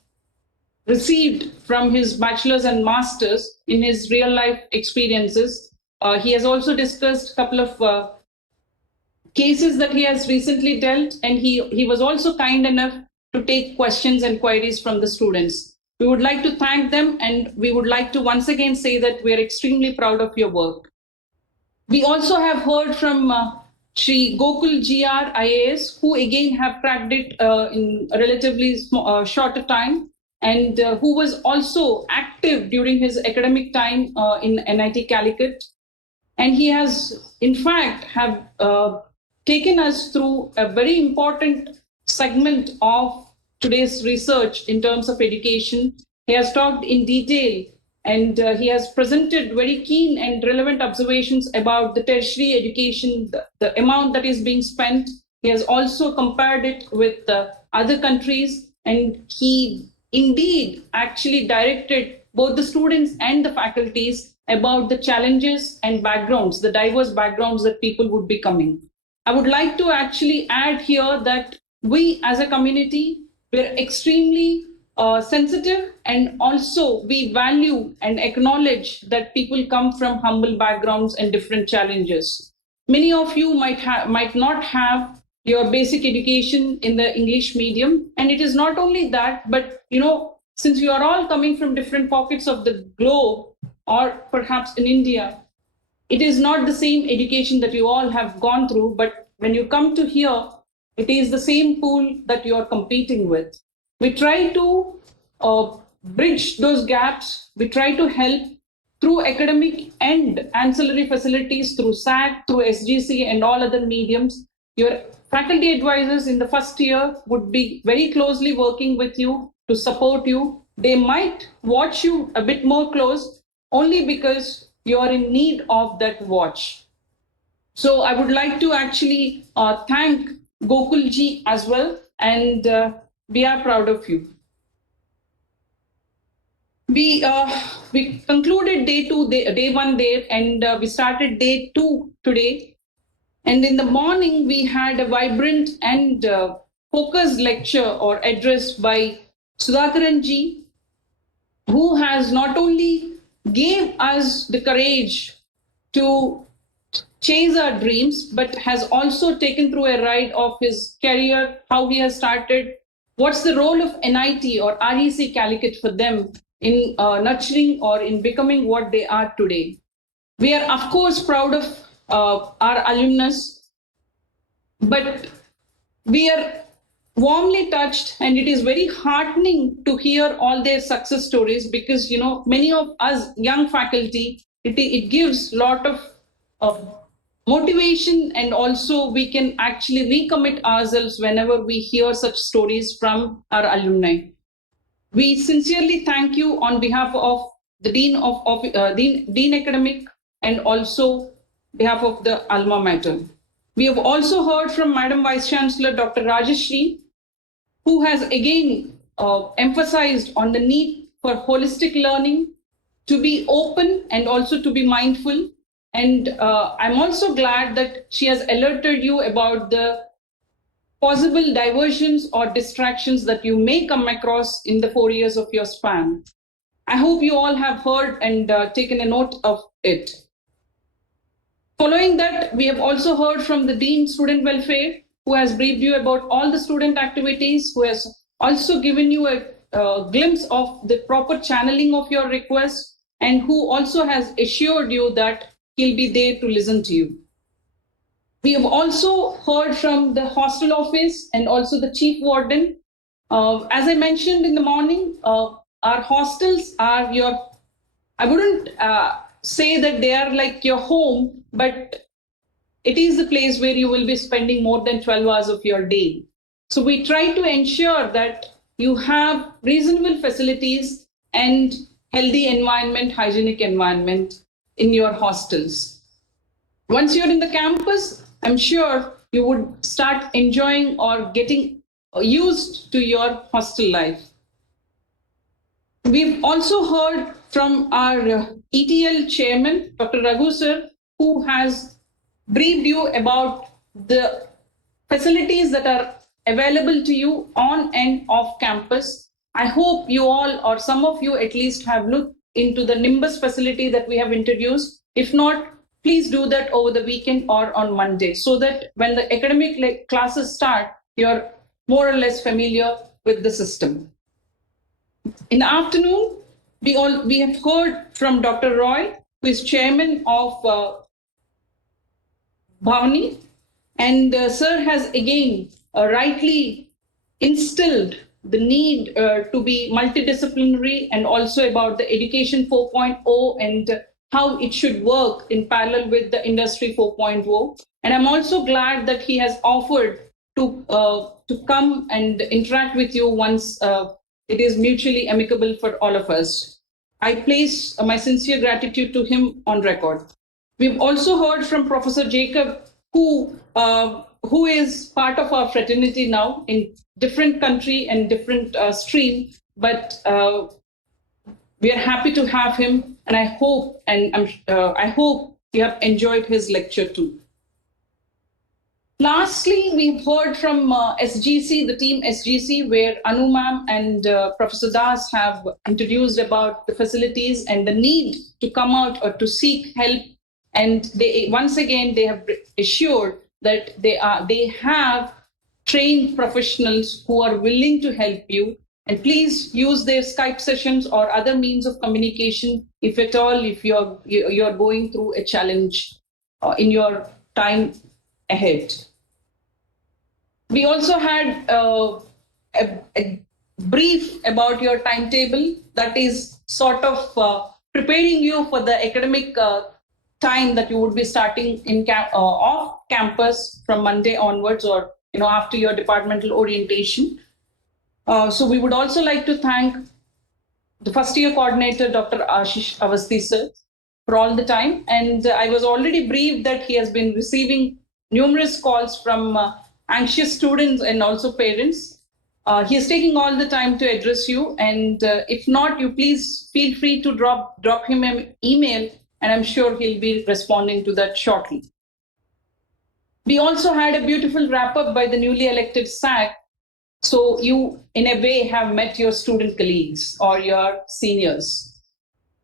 received from his bachelor's and master's in his real life experiences. He has also discussed a couple of cases that he has recently dealt, and he was also kind enough to take questions and queries from the students. We would like to thank them, and we would like to once again say that we are extremely proud of your work. We also have heard from Sri Gokul GR IAS, who again have cracked it in a relatively shorter time, and who was also active during his academic time in NIT Calicut. And he has, in fact, have taken us through a very important segment of today's research in terms of education. He has talked in detail and he has presented very keen and relevant observations about the tertiary education, the amount that is being spent. He has also compared it with other countries, and he indeed actually directed both the students and the faculties about the challenges and backgrounds, the diverse backgrounds that people would be coming. I would like to actually add here that we as a community, we're extremely sensitive, and also we value and acknowledge that people come from humble backgrounds and different challenges. Many of you might not have your basic education in the English medium, and it is not only that, but since you are all coming from different pockets of the globe, or perhaps in India, it is not the same education that you all have gone through, but when you come to here, it is the same pool that you are competing with. We try to bridge those gaps. We try to help through academic and ancillary facilities, through SAC, through SGC, and all other mediums. Your faculty advisors in the first year would be very closely working with you to support you. They might watch you a bit more close only because you are in need of that watch. So I would like to actually thank Gokul ji as well, and we are proud of you. We concluded day one there, and we started day two today. And in the morning, we had a vibrant and focused lecture or address by Sudhakaran ji, who has not only gave us the courage to chase our dreams, but has also taken through a ride of his career, how he has started, what's the role of NIT or REC Calicut for them in nurturing or in becoming what they are today. We are, of course, proud of our alumnus, But we are warmly touched, and it is very heartening to hear all their success stories, because many of us young faculty, it gives a lot of motivation, and also we can actually recommit ourselves whenever we hear such stories from our alumni. We sincerely thank you on behalf of the Dean Academic, and also behalf of the alma mater. We have also heard from Madam Vice Chancellor Dr. Rajeshri, who has again emphasized on the need for holistic learning, to be open and also to be mindful. And I'm also glad that she has alerted you about the possible diversions or distractions that you may come across in the 4 years of your span. I hope you all have heard and taken a note of it. Following that, we have also heard from the Dean Student Welfare, who has briefed you about all the student activities, who has also given you a glimpse of the proper channeling of your request, and who also has assured you that he'll be there to listen to you. We have also heard from the hostel office and also the chief warden. As I mentioned in the morning, our hostels are I wouldn't say that they are like your home, but it is the place where you will be spending more than 12 hours of your day. So we try to ensure that you have reasonable facilities and healthy environment, hygienic environment in your hostels. Once you're in the campus, I'm sure you would start enjoying or getting used to your hostel life. We've also heard from our ETL chairman, Dr. Raghu sir, who has briefed you about the facilities that are available to you on and off campus. I hope you all, or some of you at least, have looked into the Nimbus facility that we have introduced. If not, please do that over the weekend or on Monday, so that when the academic classes start, you're more or less familiar with the system. In the afternoon, we have heard from Dr. Roy, who is chairman of Bhavani, and sir has again rightly instilled the need to be multidisciplinary, and also about the education 4.0 and how it should work in parallel with the industry 4.0. And I'm also glad that he has offered to come and interact with you once it is mutually amicable for all of us. I place my sincere gratitude to him on record. We've also heard from Professor Jacob, who is part of our fraternity now in different country and different stream, but we are happy to have him, and I hope you have enjoyed his lecture too. Lastly, we've heard from SGC, the team SGC, where Anu ma'am and Professor Das have introduced about the facilities and the need to come out or to seek help. And they once again they have assured that they have trained professionals who are willing to help you. And please use their Skype sessions or other means of communication, if at all, if you're going through a challenge in your time ahead. We also had a brief about your timetable that is sort of preparing you for the academic time that you would be starting in off campus from Monday onwards, or after your departmental orientation. So we would also like to thank the first year coordinator, Dr. Ashish Avasthi sir, for all the time. And I was already briefed that he has been receiving numerous calls from anxious students and also parents. He is taking all the time to address you. And if not, you please feel free to drop him an email, and I'm sure he'll be responding to that shortly. We also had a beautiful wrap up by the newly elected SAC. So you, in a way, have met your student colleagues or your seniors.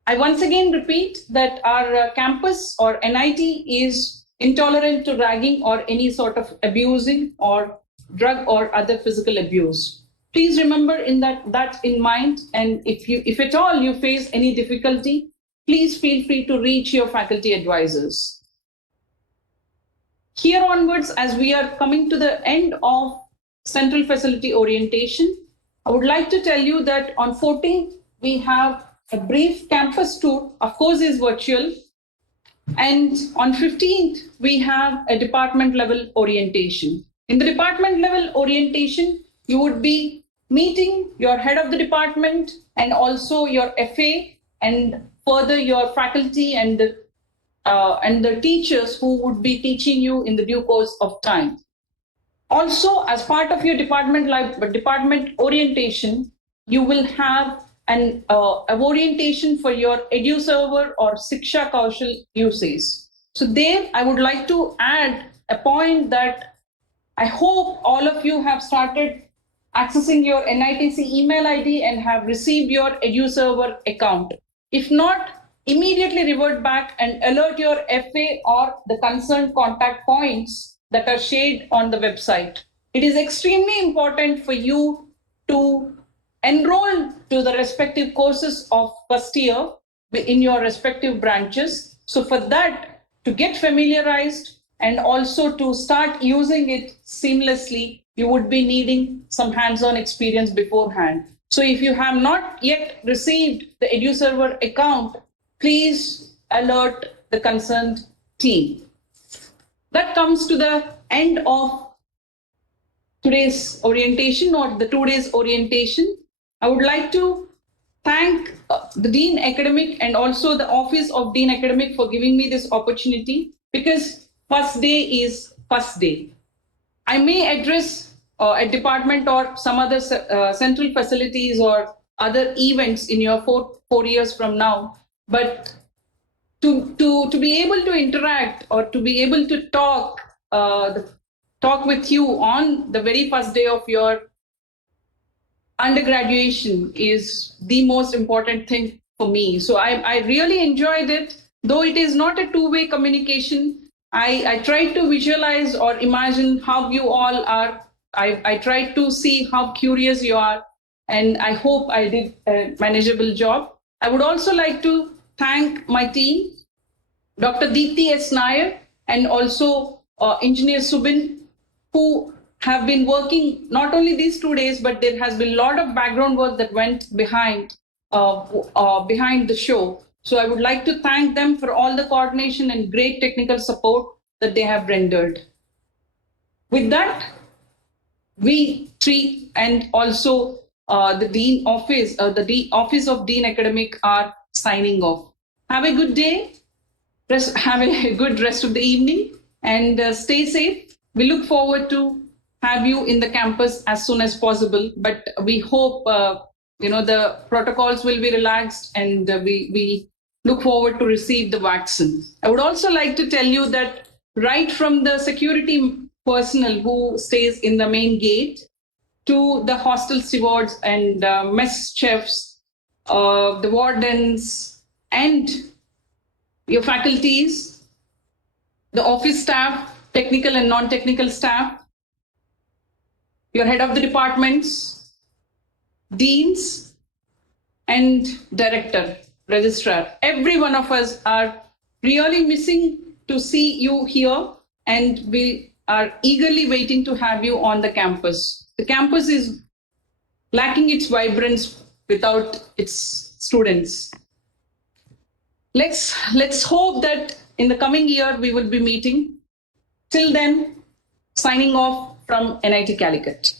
I once again repeat that our campus or NIT is intolerant to ragging or any sort of abusing or drug or other physical abuse. Please remember that in mind, and if at all you face any difficulty, please feel free to reach your faculty advisors. Here onwards, as we are coming to the end of central facility orientation, I would like to tell you that on 14th, we have a brief campus tour, of course is virtual. And on 15th, we have a department level orientation. In the department level orientation, you would be meeting your head of the department and also your FA and further your faculty and the teachers who would be teaching you in the due course of time. Also, as part of your department orientation, you will have an orientation for your EduServer or Siksha Kaushal uses. So there, I would like to add a point that I hope all of you have started accessing your NITC email ID and have received your EduServer account. If not, immediately revert back and alert your FA or the concerned contact points that are shared on the website. It is extremely important for you to enroll to the respective courses of first year in your respective branches. So for that, to get familiarized and also to start using it seamlessly, you would be needing some hands-on experience beforehand. So if you have not yet received the EduServer account, please alert the concerned team. That comes to the end of today's orientation or the 2 days orientation. I would like to thank the Dean Academic and also the Office of Dean Academic for giving me this opportunity, because first day is first day. I may address a department or some other central facilities or other events in your four years from now, but to be able to interact or to be able to talk with you on the very first day of your undergraduation is the most important thing for me. So I really enjoyed it, though it is not a two-way communication. I tried to visualize or imagine how you all are. I tried to see how curious you are, and I hope I did a manageable job. I would also like to thank my team, Dr. Deepthi S. Nair, and also Engineer Subin, who have been working not only these 2 days, but there has been a lot of background work that went behind the show. So I would like to thank them for all the coordination and great technical support that they have rendered. With that, we three and also the Dean Office, the Office of Dean Academic are signing off. Have a good day. Have a good rest of the evening and stay safe. We look forward to have you in the campus as soon as possible, but we hope the protocols will be relaxed and we look forward to receive the vaccine. I would also like to tell you that right from the security personnel who stays in the main gate to the hostel stewards and mess chefs, the wardens and your faculties, the office staff, technical and non-technical staff, your head of the departments, deans, and director, registrar. Every one of us are really missing to see you here, and we are eagerly waiting to have you on the campus. The campus is lacking its vibrance without its students. Let's hope that in the coming year we will be meeting. Till then, signing off from NIT Calicut.